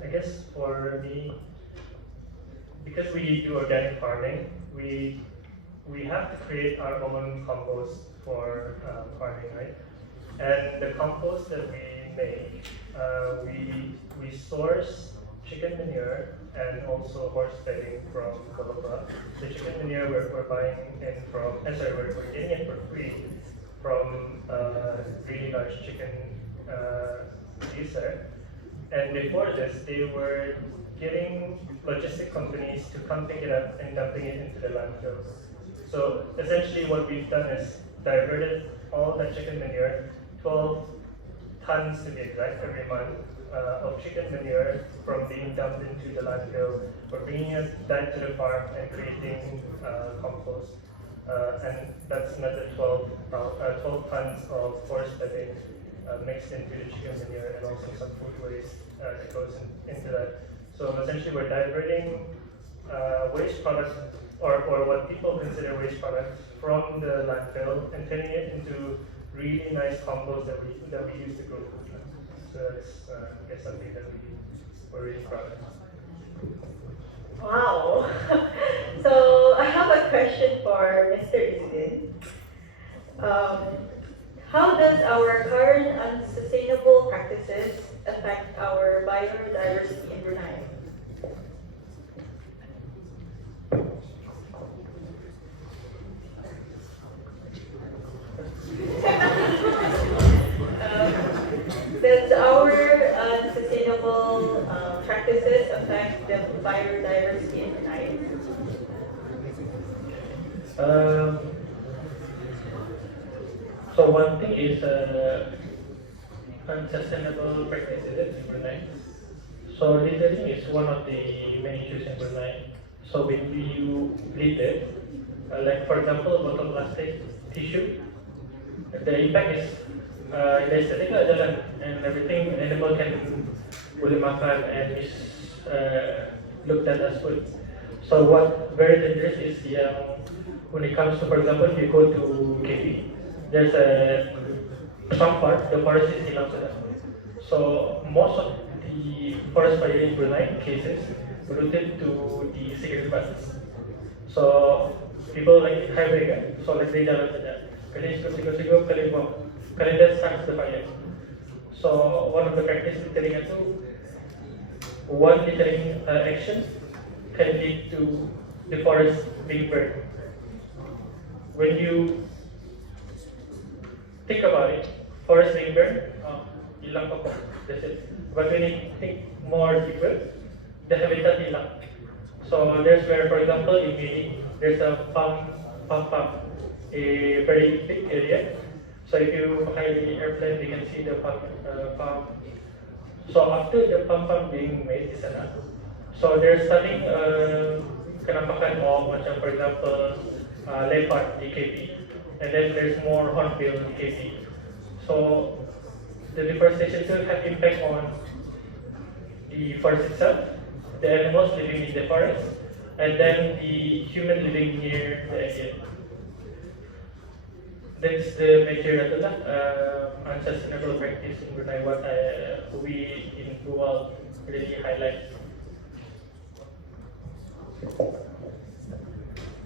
I guess for me, because we do organic farming, we have to create our own compost for farming, right? And the compost that we make, we source chicken manure and also horse bedding from Colombia. The chicken manure we're buying in from, we're getting it for free from really large chicken producer. And before this, they were getting logistic companies to come pick it up and dumping it into the landfill. So essentially what we've done is diverted all that chicken manure, 12 tons to be exact, every month of chicken manure from being dumped into the landfill. We're bringing it back to the farm and creating compost. And that's another 12 tons of horse bedding mixed into the chicken manure, and also some food waste that goes into that. So essentially we're diverting waste products, or what people consider waste products, from the landfill and turning it into really nice compost that we use to grow food. So that's I guess something that we're really proud of. Wow. So I have a question for Mr. Asyiqin. How does our current unsustainable practices affect our biodiversity in Brunei? Does our unsustainable practices affect the biodiversity in Brunei? So one thing is unsustainable practices in Brunei. So littering is one of the main issues in Brunei. So when you litter, like for example bottle plastic, tissue, the impact is the aesthetic jalan and everything animal can boleh makan and is looked at as food. So what very dangerous is when it comes to, for example, if you go to KP, there's some part, the forest is belongs to them. So most of the forest fire in Brunei cases related to the cigarette butts. So people like high breaker, so like they jalan saja. Kali sigo-sigo, kali mo. Kali that starts the fire. So one of the practice littering itu, one littering action can lead to the forest being burned. When you think about it, forest being burned, ilang pa po, that's it. But when you think more deeper, the habitat ilang. So there's where, for example, in Mini, there's a pump, a very big area. So if you fly the airplane, you can see the pump. So after the pump being made di sana, so they're starting kenampakan of macam for example leopard DKP, and then there's more hornbill DKP. So the deforestation will have impact on the forest itself, the animals living in the forest, and then the human living near the area. That's the major unsustainable practice in Brunei, what we in Rual really highlight.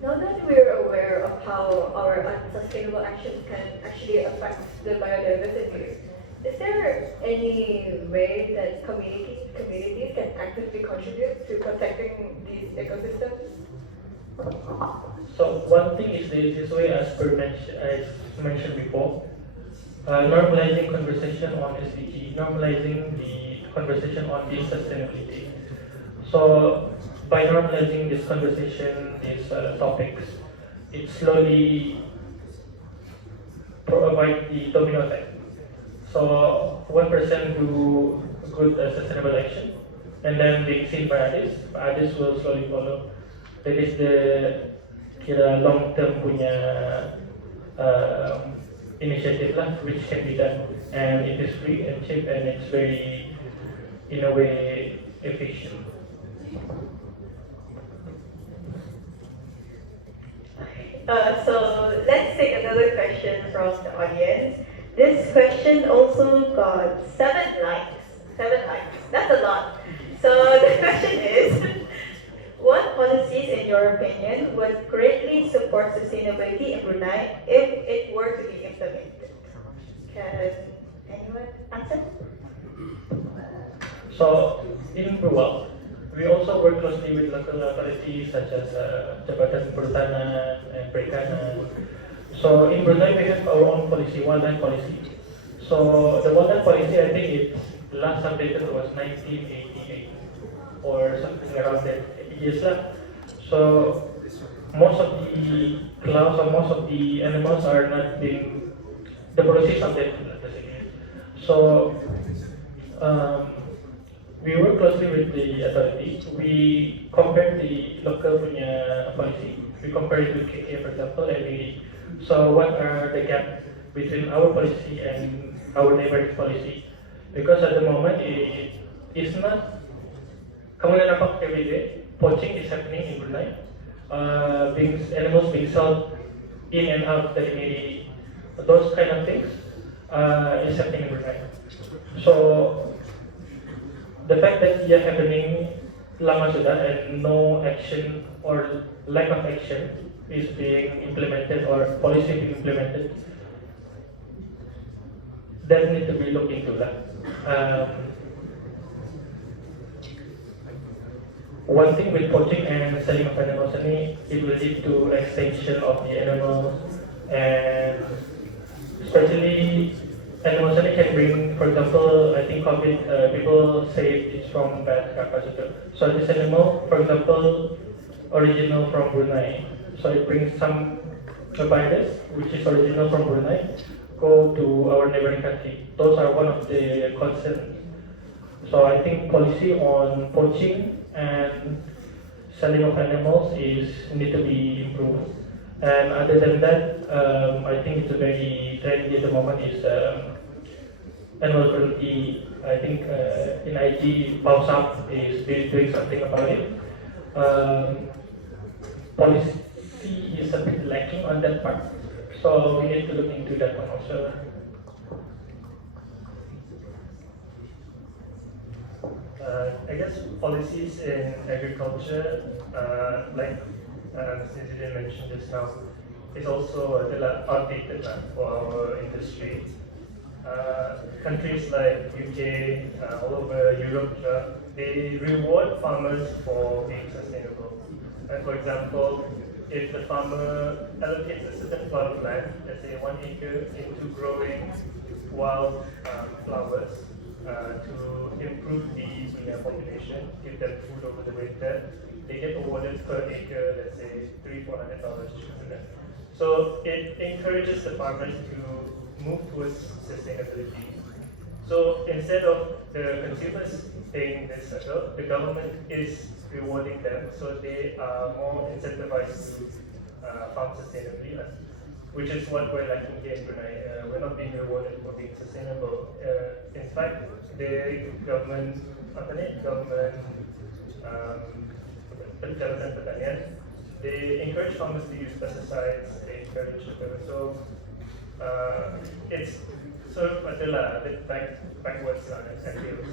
Now that we're aware of how our unsustainable actions can actually affect the biodiversity, is there any way that communities can actively contribute to protecting these ecosystems? So one thing is this way, as mentioned before, normalizing conversation on SDG, normalizing the conversation on this sustainability. So by normalizing this conversation, these topics, it slowly provide the domino effect. So one person do good sustainable action, and then being seen by others will slowly follow. That is the long-term punya initiative lah, which can be done, and it is free and cheap, and it's very, in a way, efficient. So let's take another question from the audience. This question also got 7 likes. 7 likes. That's a lot. So the question is, what policies, in your opinion, would greatly support sustainability in Brunei if it were to be implemented? Can anyone answer? So in Rual, we also work closely with local authorities such as Jabatan Perhutanan and Perikanan. So in Brunei, we have our own policy, wildlife policy. So the wildlife policy, I think it last updated was 1988 or something around that years lah. So most of the clouds or most of the animals are not being, the policy is updated basically. So we work closely with the authorities. We compare the local punya policy. We compare it with KK, for example, and we. So what are the gap between our policy and our neighboring policy? Because at the moment it's not. Kamu nampak every day, poaching is happening in Brunei. Animals being sold in and out dari Miri. Those kind of things is happening in Brunei. So the fact that they are happening lama sudah and no action or lack of action is being implemented or policy being implemented, that need to be looked into that. One thing with poaching and selling of animals, it will lead to extinction of the animals, and especially animals can bring, for example, I think COVID, people say it's from bad capacity. So this animal, for example, original from Brunei, so it brings some virus which is original from Brunei, go to our neighboring country. Those are one of the concerns. So I think policy on poaching and selling of animals need to be improved. And other than that, I think it's a very trendy at the moment is animal cruelty. I think in IG, PAUSAP is doing something about it. Policy is a bit lacking on that part, so we need to look into that one also. I guess policies in agriculture, like Mr. Zidane mentioned just now, is also outdated for our industry. Countries like UK, all over Europe, they reward farmers for being sustainable. For example, if the farmer allocates a certain plot of land, let's say 1 acre, into growing wild flowers to improve the bee population, give them food over the winter, they get awarded per acre, let's say $300-400. So it encourages the farmers to move towards sustainability. So instead of the consumers paying this, the government is rewarding them, so they are more incentivized to farm sustainably, which is what we're lacking here in Brunei. We're not being rewarded for being sustainable. In fact, the government, Jabatan Pertanian, they encourage farmers to use pesticides. They encourage so it's sort of a bit backwards.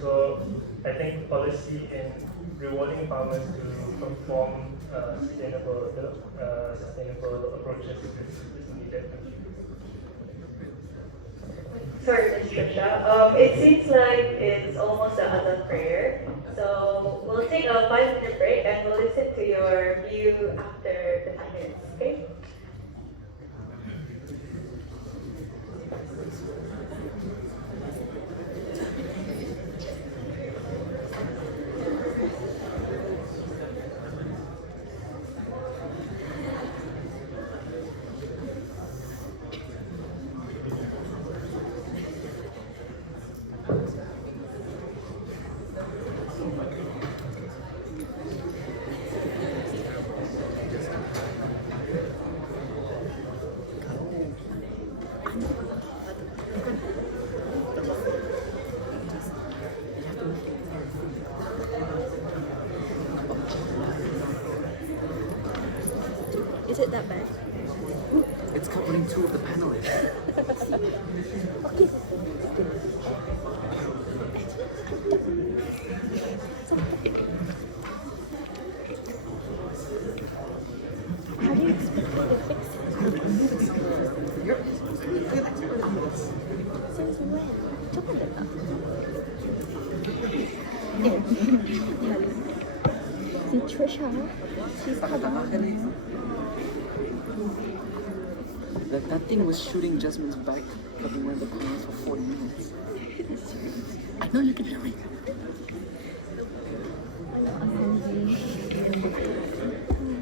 So I think policy in rewarding farmers to perform sustainable approaches is needed. Sorry, Ms. Trisha. It seems like it's almost the Azan prayer. So we'll take a 5-minute break and we'll listen to your view after the 5 minutes, okay? Is it that bad? It's covering 2 of the panelists. Okay. How do you expect me to fix it? Since when? Coba deh, Kak. Si Trisha, she's coming. That thing was shooting Jasmine's back of the window for 40 minutes. I know you can hear me. I'm hungry.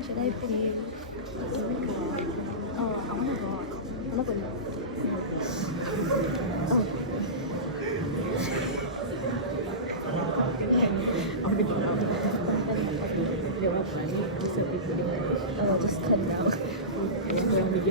Should I pay? Oh, I wanna go. I'm not gonna. Oh. Oh, just come down. Since when did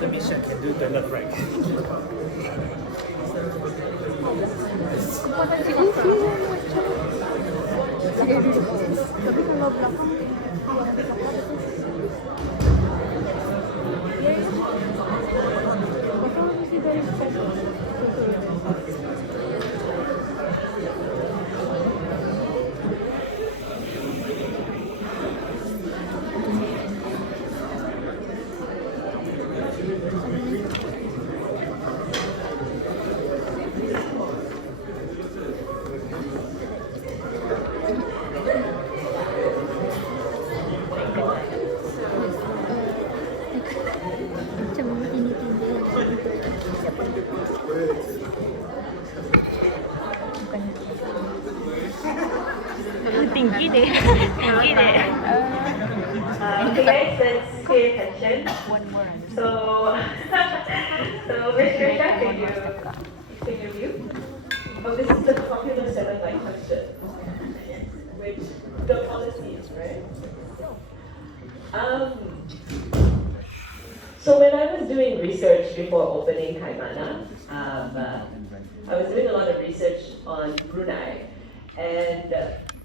The mission can do the left right. Tapi kalau belakang tinggi deh, tinggi deh. Okay guys, let's pay attention. One more. So, Ms. Trisha, can you explain your view? Oh, this is the popular 7-line question, which the policies, right? So when I was doing research before opening Kaimana, I was doing a lot of research on Brunei, and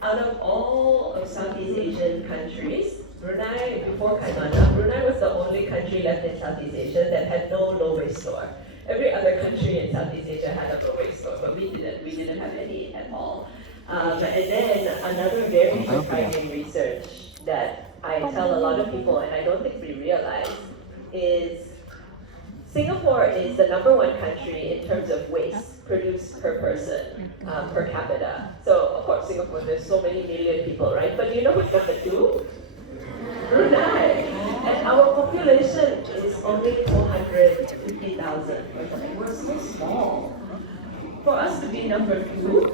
out of all of Southeast Asian countries, Brunei, before Kaimana, Brunei was the only country left in Southeast Asia that had no low-waste store. Every other country in Southeast Asia had a low-waste store, but we didn't. We didn't have any at all. And then another very surprising research that I tell a lot of people, and I don't think we realize, is Singapore is the #1 country in terms of waste produced per person, per capita. So of course Singapore, there's so many million people, right? But you know who's #2? Brunei. And our population is only 450,000 or something. We're so small. For us to be #2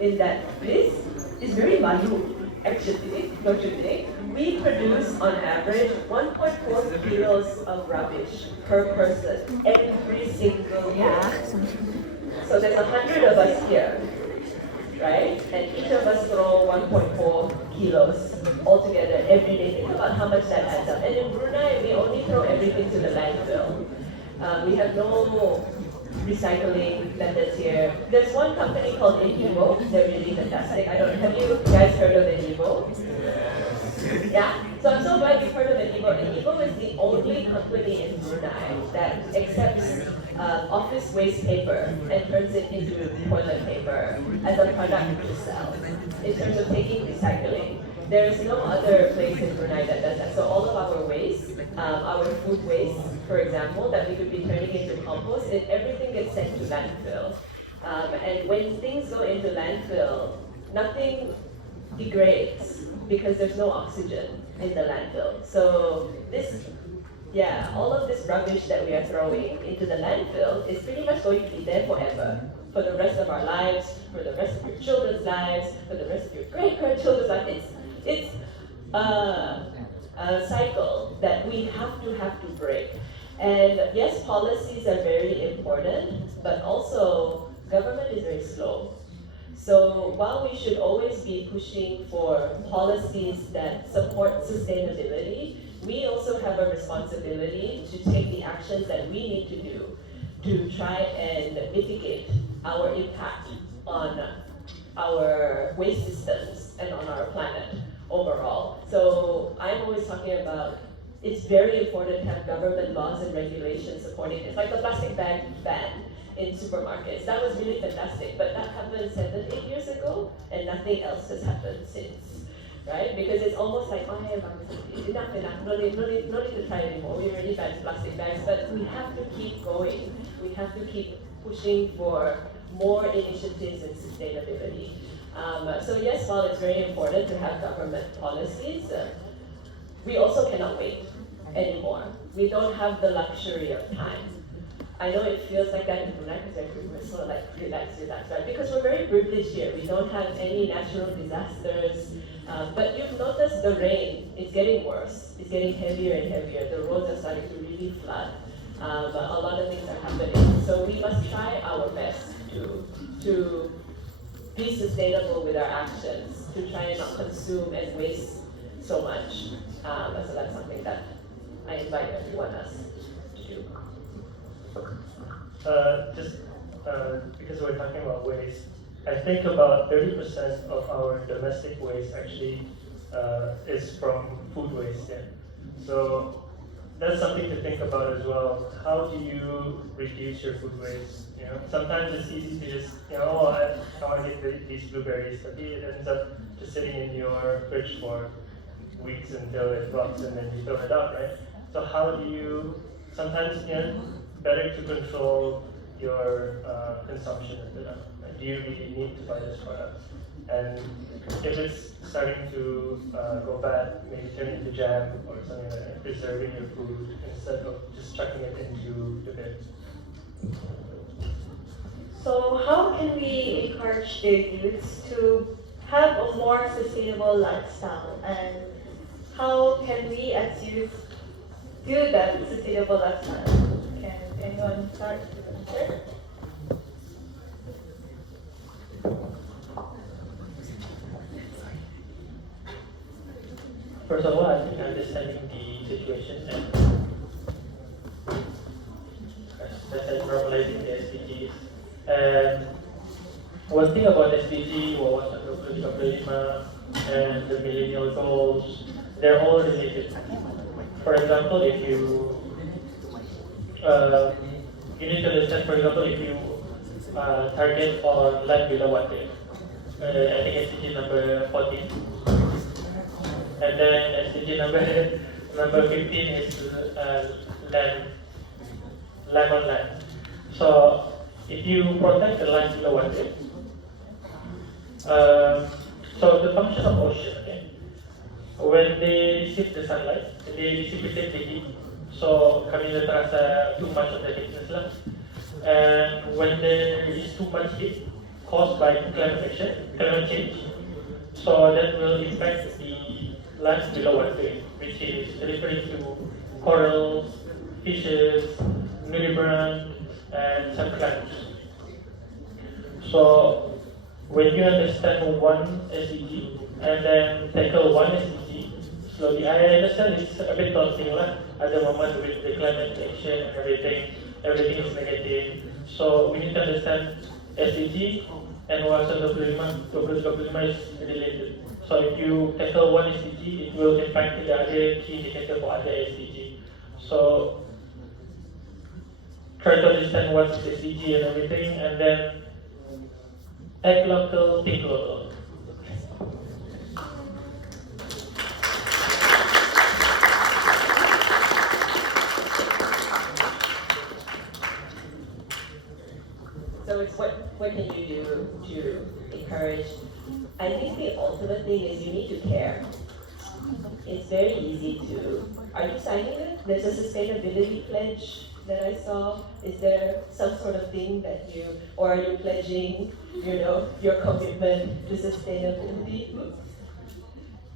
in that list is very malu. Actually, don't you think? We produce on average 1.4 kilos of rubbish per person every single year. So there's 100 of us here, right? And each of us throw 1.4 kilos altogether every day. Think about how much that adds up. And in Brunei, we only throw everything to the landfill. We have no recycling methods here. There's one company called Evo. They're really fantastic. I don't know, have you guys heard of Evo? Yeah? So I'm so glad you've heard of Evo. Evo is the only company in Brunei that accepts office waste paper and turns it into toilet paper as a product to sell in terms of taking recycling. There is no other place in Brunei that does that. So all of our waste, our food waste, for example, that we could be turning into compost, everything gets sent to landfill. And when things go into landfill, nothing degrades because there's no oxygen in the landfill. So all of this rubbish that we are throwing into the landfill is pretty much going to be there forever. For the rest of our lives, for the rest of your children's lives, for the rest of your great-grandchildren's lives. It's a cycle that we have to break. And yes, policies are very important, but also government is very slow. So while we should always be pushing for policies that support sustainability, we also have a responsibility to take the actions that we need to do to try and mitigate our impact on our waste systems and on our planet overall. So I'm always talking about it's very important to have government laws and regulations supporting this, like the plastic bag ban in supermarkets. That was really fantastic, but that happened 7-8 years ago, and nothing else has happened since, right? Because it's almost like, oh, hey, enough, no need to try anymore. We already banned plastic bags, but we have to keep going. We have to keep pushing for more initiatives in sustainability. So yes, while it's very important to have government policies, we also cannot wait anymore. We don't have the luxury of time. I know it feels like that in Brunei because we're sort of like relax, right? Because we're very privileged here. We don't have any natural disasters. But you've noticed the rain is getting worse. It's getting heavier and heavier. The roads are starting to really flood. A lot of things are happening. So we must try our best to be sustainable with our actions, to try and not consume and waste so much. So that's something that I invite everyone else to do. Because we're talking about waste, I think about 30% of our domestic waste actually is from food waste. Yeah. So that's something to think about as well. How do you reduce your food waste? You know, sometimes it's easy to just, oh, I want to get these blueberries, but it ends up just sitting in your fridge for weeks until it rots and then you throw it out, right? So how do you, sometimes, better to control your consumption of it. Do you really need to buy this product? And if it's starting to go bad, maybe turn it into jam or something like that, preserving your food instead of just chucking it into the bin. So how can we encourage the youths to have a more sustainable lifestyle, and how can we as youth do that sustainable lifestyle? Can anyone start to answer? First of all, I think understanding the situation and normalizing the SDGs. And one thing about SDG, wawasan 2035, and the millennial goals, they're all related. For example, if you need to understand, for example, if you target on land below water, I think SDG number 14. And then SDG number 15 is land on land. So if you protect the land below water, so the function of ocean, okay, when they receive the sunlight, they dissipate the heat. So kami na terasa too much of the heatness lah. And when there is too much heat caused by climate change, so that will impact the land below water, which is referring to corals, fishes, nudibranch, and some plants. So when you understand one SDG and then tackle one SDG slowly, I understand it's a bit daunting lah at the moment with the climate action and everything is negative. So we need to understand SDG and wawasan 2035 is related. So if you tackle one SDG, it will impact the other key indicator for other SDG. So try to understand what's SDG and everything, and then act local, think local. So it's what can you do to encourage? I think the ultimate thing is you need to care. It's very easy to. Are you signing it? There's a sustainability pledge that I saw. Is there some sort of thing that you, or are you pledging, your commitment to sustainability?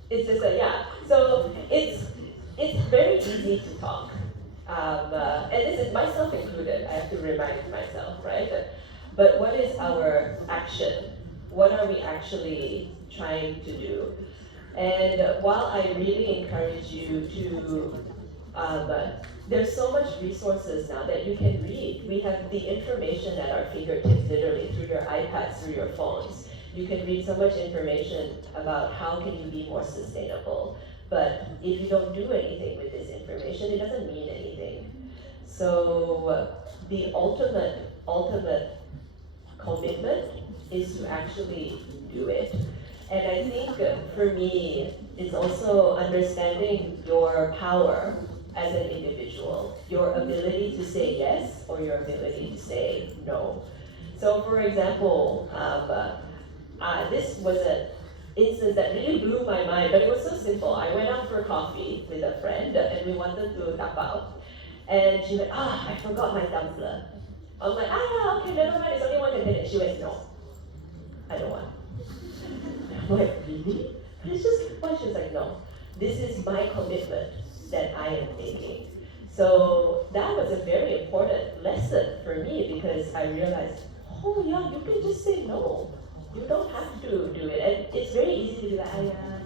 It's just yeah. So it's very easy to talk, and this is myself included. I have to remind myself, right? But what is our action? What are we actually trying to do? And while I really encourage you to, there's so much resources now that you can read. We have the information at our fingertips, literally through your iPads, through your phones. You can read so much information about how can you be more sustainable. But if you don't do anything with this information, it doesn't mean anything. So the ultimate commitment is to actually do it. And I think for me, it's also understanding your power as an individual, your ability to say yes or your ability to say no. So for example, this was an instance that really blew my mind, but it was so simple. I went out for coffee with a friend and we wanted to tap out. And she went, I forgot my tumbler. I'm like, okay, never mind, it's only 1 container. She went, no, I don't want. I'm like, really? It's just one. She was like, no, this is my commitment that I am making. So that was a very important lesson for me because I realized, oh yeah, you can just say no. You don't have to do it. And it's very easy to be like,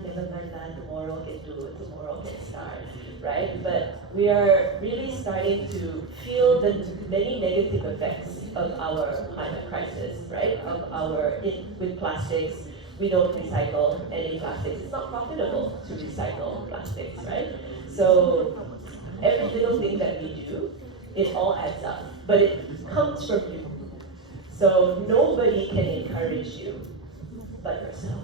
never mind that, tomorrow can do it, tomorrow can start, right? But we are really starting to feel the many negative effects of our climate crisis, right? With plastics, we don't recycle any plastics. It's not profitable to recycle plastics, right? So every little thing that we do, it all adds up, but it comes from you. So nobody can encourage you but yourself,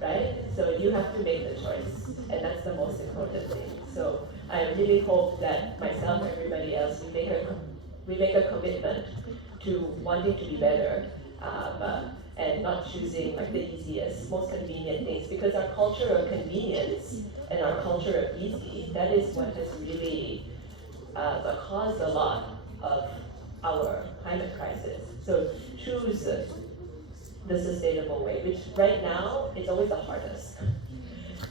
right? So you have to make the choice, and that's the most important thing. So I really hope that myself and everybody else, we make a commitment to wanting to be better, and not choosing like the easiest, most convenient things, because our culture of convenience and our culture of easy, that is what has really caused a lot of our climate crisis. So choose the sustainable way, which right now is always the hardest.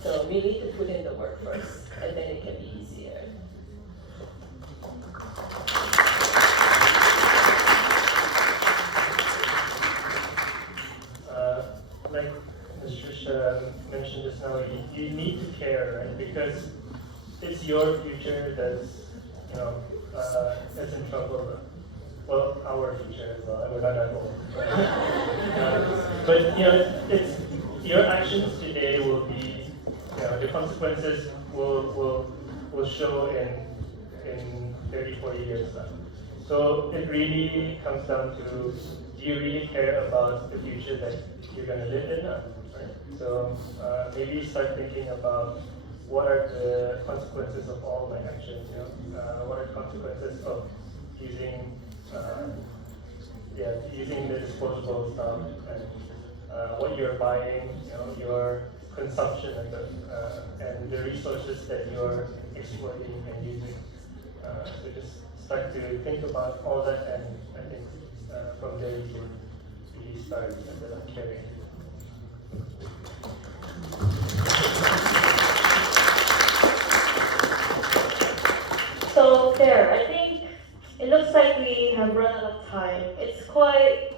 So we need to put in the work first, and then it can be easier. Like Mr. mentioned just now, you need to care, right? Because it's your future that's in trouble. Well, our future as well. I mean, not that old. But it's your actions today will be, the consequences will show in 30, 40 years time. So it really comes down to, do you really care about the future that you're going to live in now, right? So maybe start thinking about what are the consequences of all my actions, what are the consequences of using the disposable stuff, and what you're buying, your consumption and the resources that you're exploiting and using. So just start to think about all that, and I think from there you can really start caring. So there, I think it looks like we have run out of time. It's quite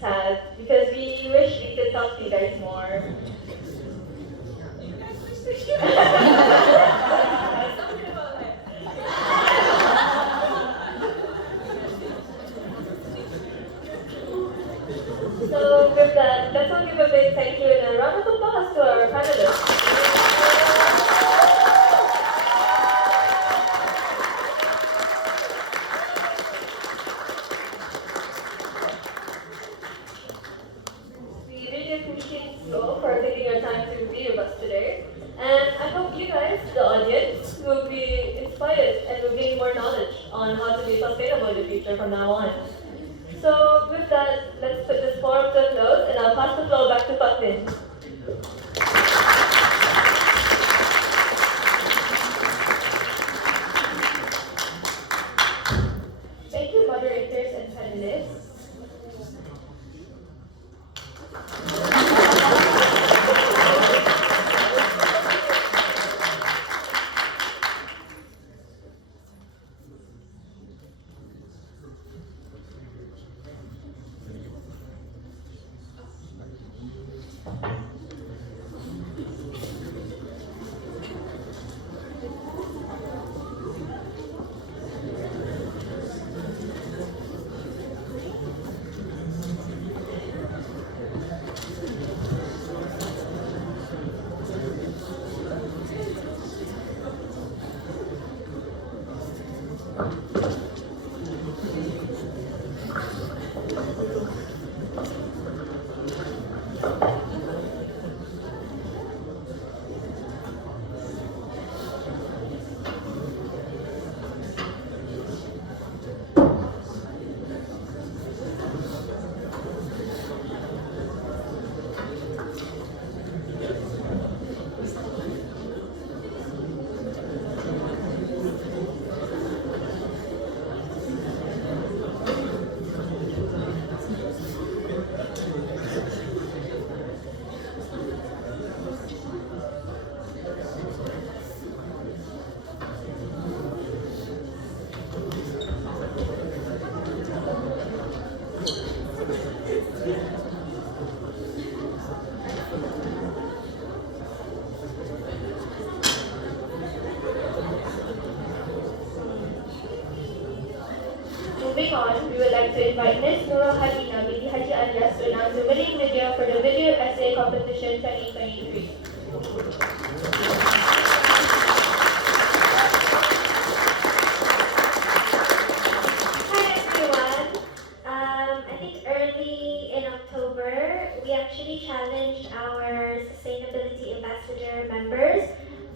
sad because we wish we could talk to you guys more. So with that, let's all give a big thank you and a round of applause to our panelists. We really appreciate you all for taking your time to be with us today. And I hope you guys, the audience, will be inspired and will gain more knowledge on how to be sustainable in the future from now on. So with that, let's put this forum to a close, and I'll pass the floor back to Fatin. Thank you, moderators and panelists. Moving on, we would like to invite Ms. Nurul Hadina binti Haji Alias to announce the winning video for the Video Essay Competition 2023. Hi everyone. I think early in October, we actually challenged our Sustainability Ambassador members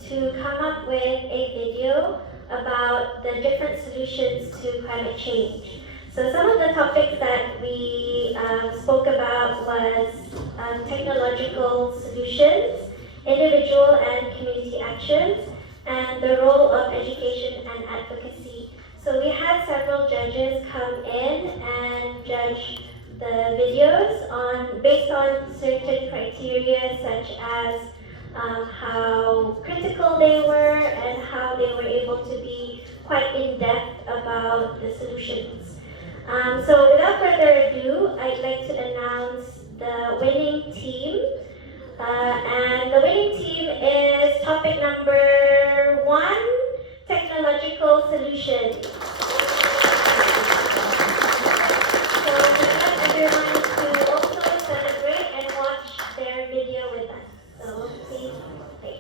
to come up with a video about the different solutions to climate change. So some of the topics that we spoke about was technological solutions, individual and community actions, and the role of education and advocacy. So we had several judges come in and judge the videos based on certain criteria such as how critical they were, and how they were able to be quite in-depth about the solutions. So without further ado, I'd like to announce the winning team. And the winning team is topic number 1, technological solutions. So we want everyone to also celebrate and watch their video with us. So please play.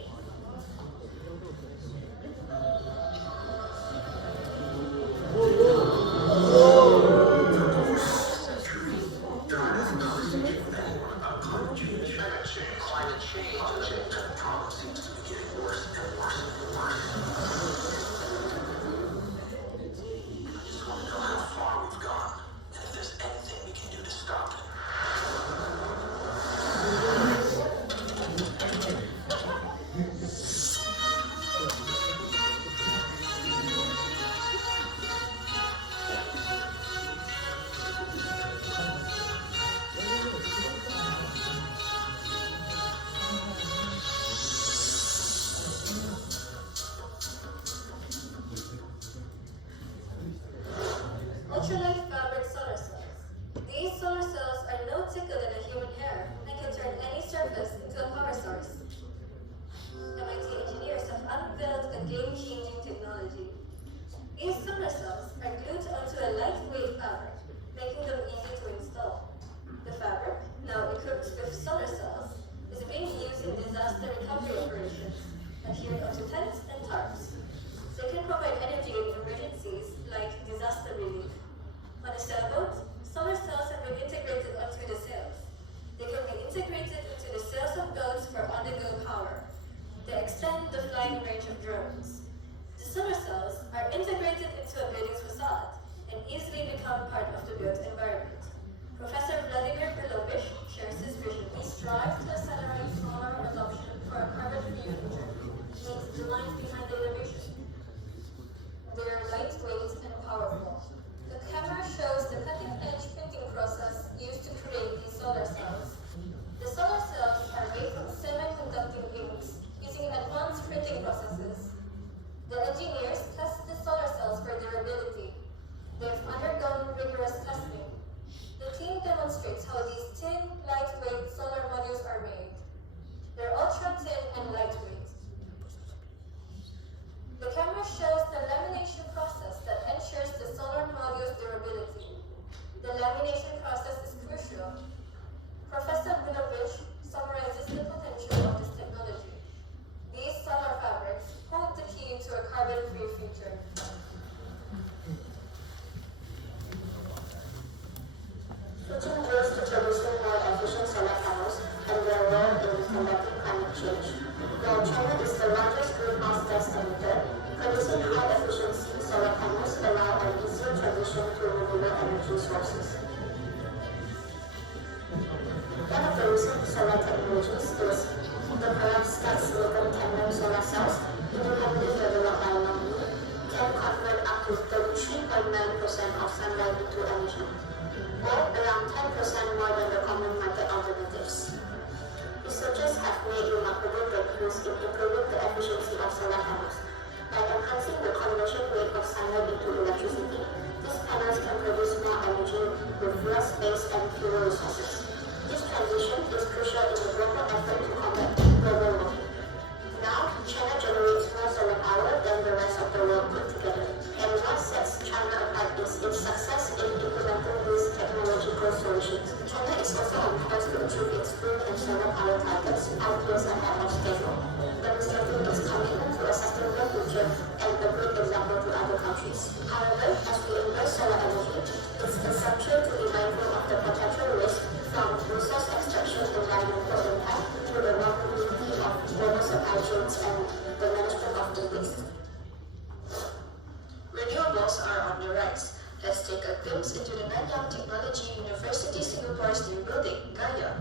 Ultralight fabric solar cells. These solar cells are no thicker than a human hair and can turn any surface into a power source. MIT engineers have unveiled a game-changing technology. These solar cells are glued onto a lightweight fabric, making them easy to install. The fabric, now equipped with solar cells, is being used in disaster recovery operations, adhered onto tents and tarps. They can provide energy in emergencies like disaster relief. On a sailboat, solar cells have been integrated onto the sails. They can be integrated into the sails of boats for on-the-go power. They extend the flying range of drones. The solar cells are integrated into a building's facade and easily become part of the built environment. Professor Vladimir Perlovich shares his vision. We strive to accelerate solar adoption for a carbon-free future. Means the lines behind the innovation. They're lightweight and powerful. The camera shows the cutting-edge printing process used to create these solar cells. The solar cells are made from semiconducting inks using advanced printing processes. The engineers test the solar cells for durability. They've undergone rigorous testing. The team demonstrates how these thin, lightweight solar modules are made. They're ultra-thin and lightweight. The camera shows the lamination process that ensures the solar module's durability. The lamination process is crucial. Professor Vilovich summarizes the potential of this technology. These solar fabrics hold the key to a carbon-free future. Switching gears to producing more efficient solar panels and their role in combating climate change. While China is the largest greenhouse gas emitter, producing high-efficiency solar panels allow an easier transition to renewable energy sources. One of the recent solar technologies is the perovskite silicon tandem solar cells, independently developed by Longmi, can convert up to 33.9% of sunlight into energy, or around 10% more than the common market alternatives. Researchers have made remarkable breakthroughs in improving the efficiency of solar panels. By enhancing the conversion rate of sunlight into electricity, these panels can produce more energy with less space and fewer resources. This transition is crucial in the global effort to combat global warming. Now, China generates more solar power than the rest of the world put together. And what sets China apart is its success in implementing these technological solutions. China is also on course to achieve its wind and solar power targets 5 years ahead of schedule, demonstrating its commitment to a sustainable future and a great example to other countries. However, as we embrace solar energy, it's essential to be mindful of the potential risk from resource extraction, environmental impact, to the vulnerability of global supply chains and the management of the waste. Renewables are on the rise. Let's take a glimpse into the Nanyang Technology University Singapore's new building, Gaia.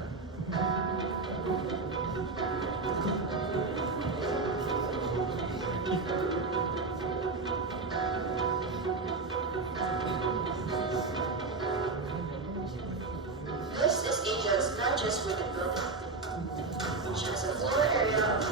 This is Asia's largest wind building, which has a floor area of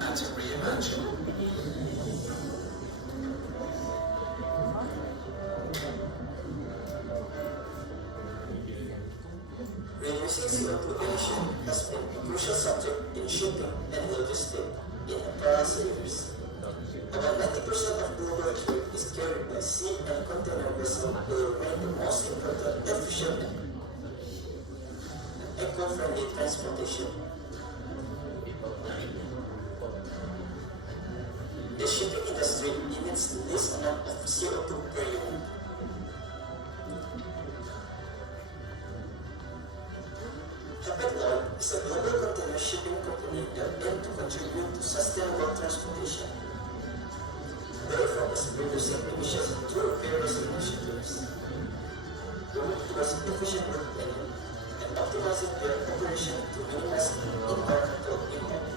and to reimagine. Reducing CO2 emission has been a crucial subject in shipping and logistics in the past years. About 90% of global trade is carried by sea and container vessels, they remain the most important, efficient, and eco-friendly transportation. The shipping industry emits the least amount of CO2 per unit. Hapag-Lloyd is a global container shipping company that aims to contribute to sustainable transportation. They focus on reducing emissions through various initiatives, moving towards efficient route planning, and optimizing their operation to minimize environmental impact.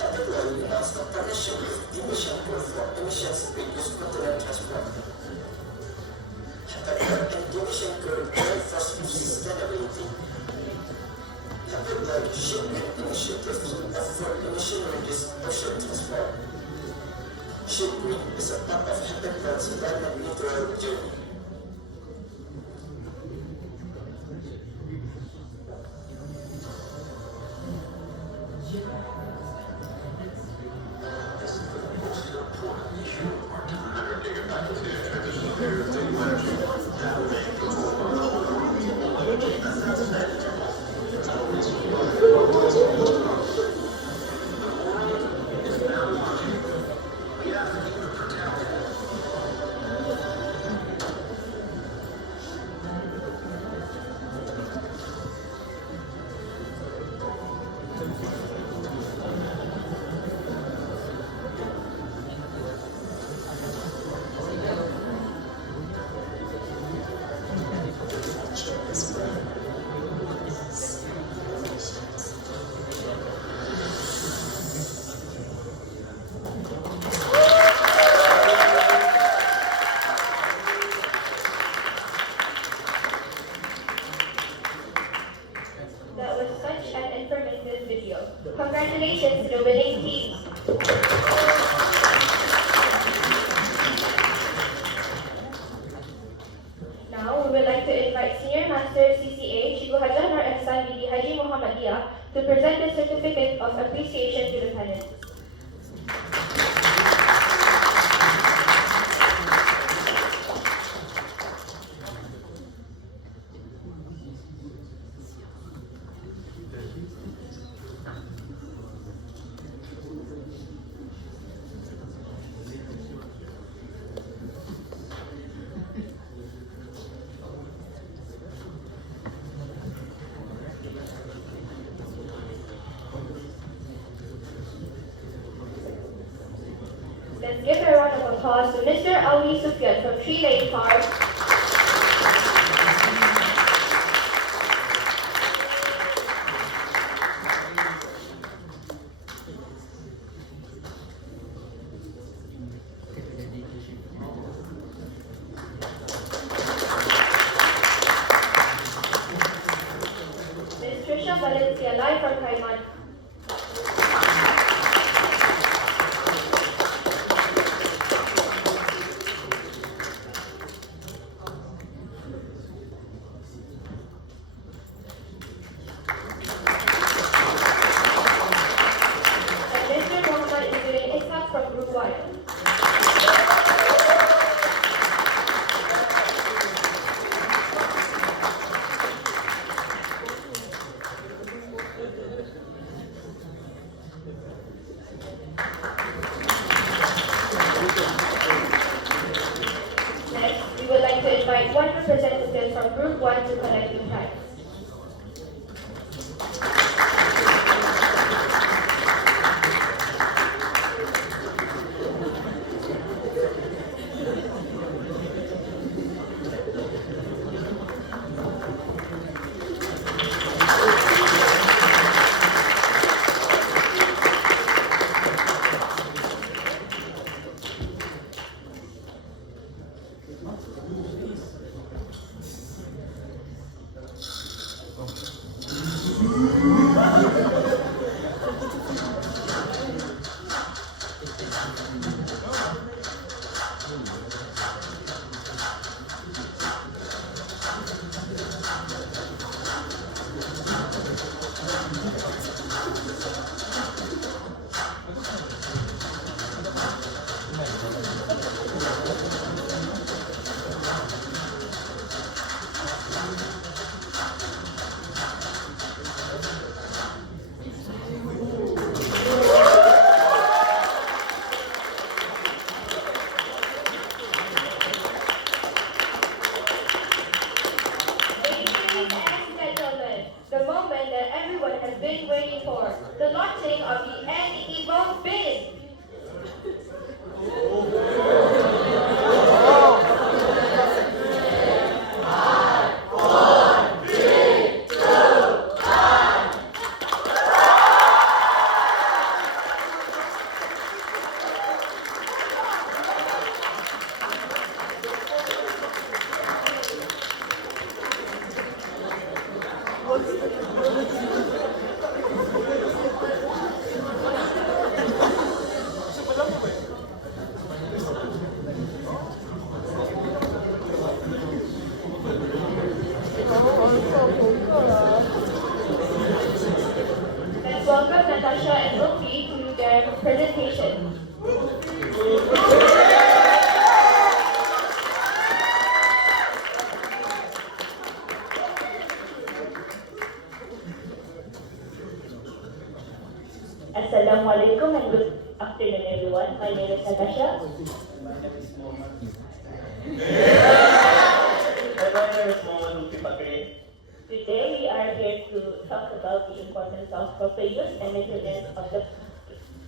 Hapag-Lloyd announced a partnership with Emission Group for emissions-reduced container transport. Hapag-Lloyd and Emission Group join forces with sustainability. Hapag-Lloyd shipment initiatives offer emission-reduced ocean transport. Shipping is a part of Hapag-Lloyd's environment neutral journey. That was such an informative video. Congratulations to the winning teams. Now, we would like to invite Senior Master CCA Cikgu Hajah Nur Ehsan Bidi Haji Muhammadiyah to present the certificate of appreciation to the panelists. Let's give a round of applause to Mr. Ali Sufyan from Tree Lane Park. Ms. Trisha Valencia, live from Taiwan. Next, we would like to invite one representative from Group 1 to collect the prize. Ladies and gentlemen, the moment that everyone has been waiting for, the launching of the Evo bin. Let's welcome Natasha and Luffy to their presentation. Assalamualaikum and good afternoon everyone. My name is Natasha. My name is Mohammed. My name is Mohammed Fakri. Today we are here to talk about the importance of proper use and maintenance of the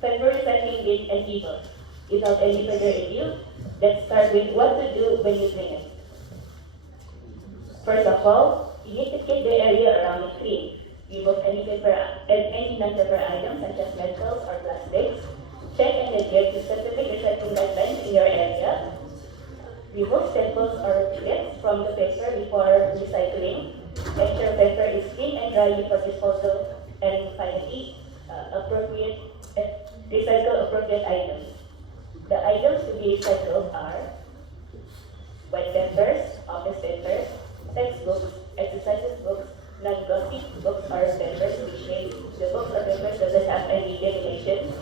paper recycling bin and Evo. Without any further ado, let's start with what to do when using it. First of all, you need to keep the area around it clean. Remove any paper and any non-paper items such as metals or plastics. Check and adhere to specific recycling guidelines in your area. Remove staples or clips from the paper before recycling. Ensure paper is clean and dry before disposal. And finally, recycle appropriate items. The items to be recycled are white papers, office papers, textbooks, exercises books, non-glossy books or papers, which means the books or papers doesn't have any delineation,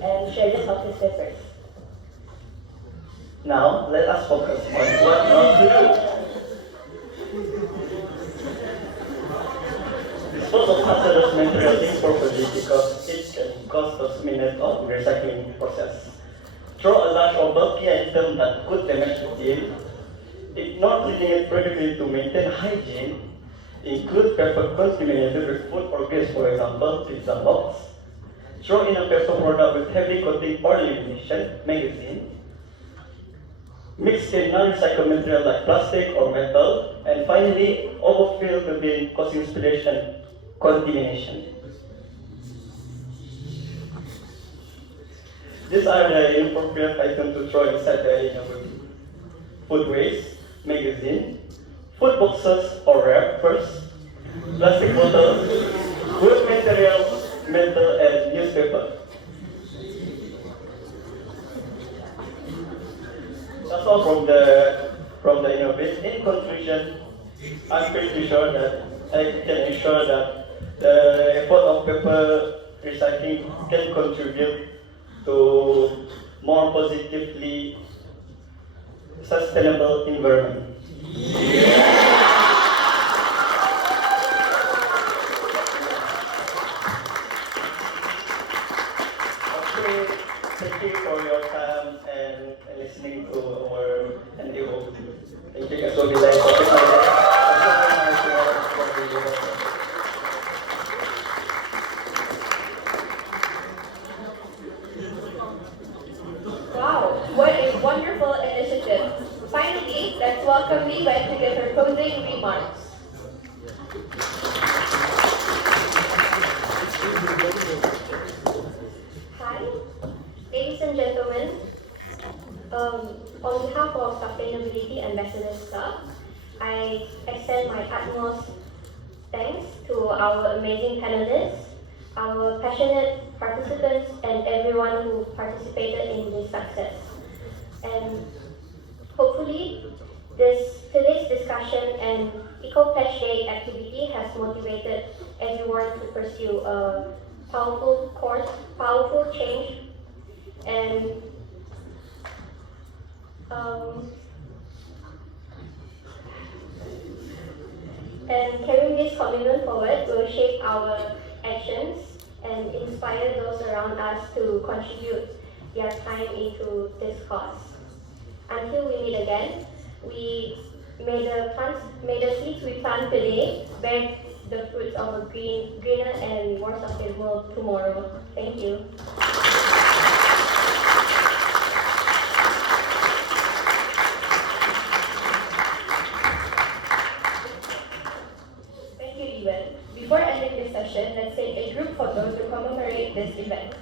and shredded office papers. Now, let us focus on what not to do. Dispose of hazardous materials improperly because it can cost us minutes of recycling process. Throw a large or bulky item that could damage the tin. Ignore cleaning it regularly to maintain hygiene. Include paper contaminated with food or grease, for example, pizza box. Throw in a paper product with heavy coating or lamination, magazine. Mix in non-recycled material like plastic or metal. And finally, overfill the bin causing spillage contamination. These are the inappropriate items to throw inside the bin. Food waste, magazine, food boxes or wrappers, plastic bottles, wood materials, metal, and newspaper. That's all from the innovation. In conclusion, I'm pretty sure that I can ensure that the effort of paper recycling can contribute to more positively sustainable environment. Okay, thank you for your time and listening to our NGO. Thank you guys for being Wow, what a wonderful initiative. Finally, let's welcome Liwen to give her closing remarks. Hi, ladies and gentlemen. On behalf of Sustainability Ambassador staff, I extend my utmost thanks to our amazing panelists, our passionate participants, and everyone who participated in this success. And hopefully, today's discussion and Eco-Pledge Day activity has motivated everyone to pursue a powerful change, and carrying this commitment forward will shape our actions and inspire those around us to contribute their time into this cause. Until we meet again, may the seeds we plant today bear the fruits of a greener and more sustainable tomorrow. Thank you. Thank you, Evan. Before ending this session, let's take a group photo to commemorate this event.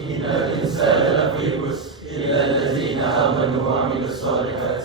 إن الإنسان لفي خسر إلا الذين آمنوا وعملوا الصالحات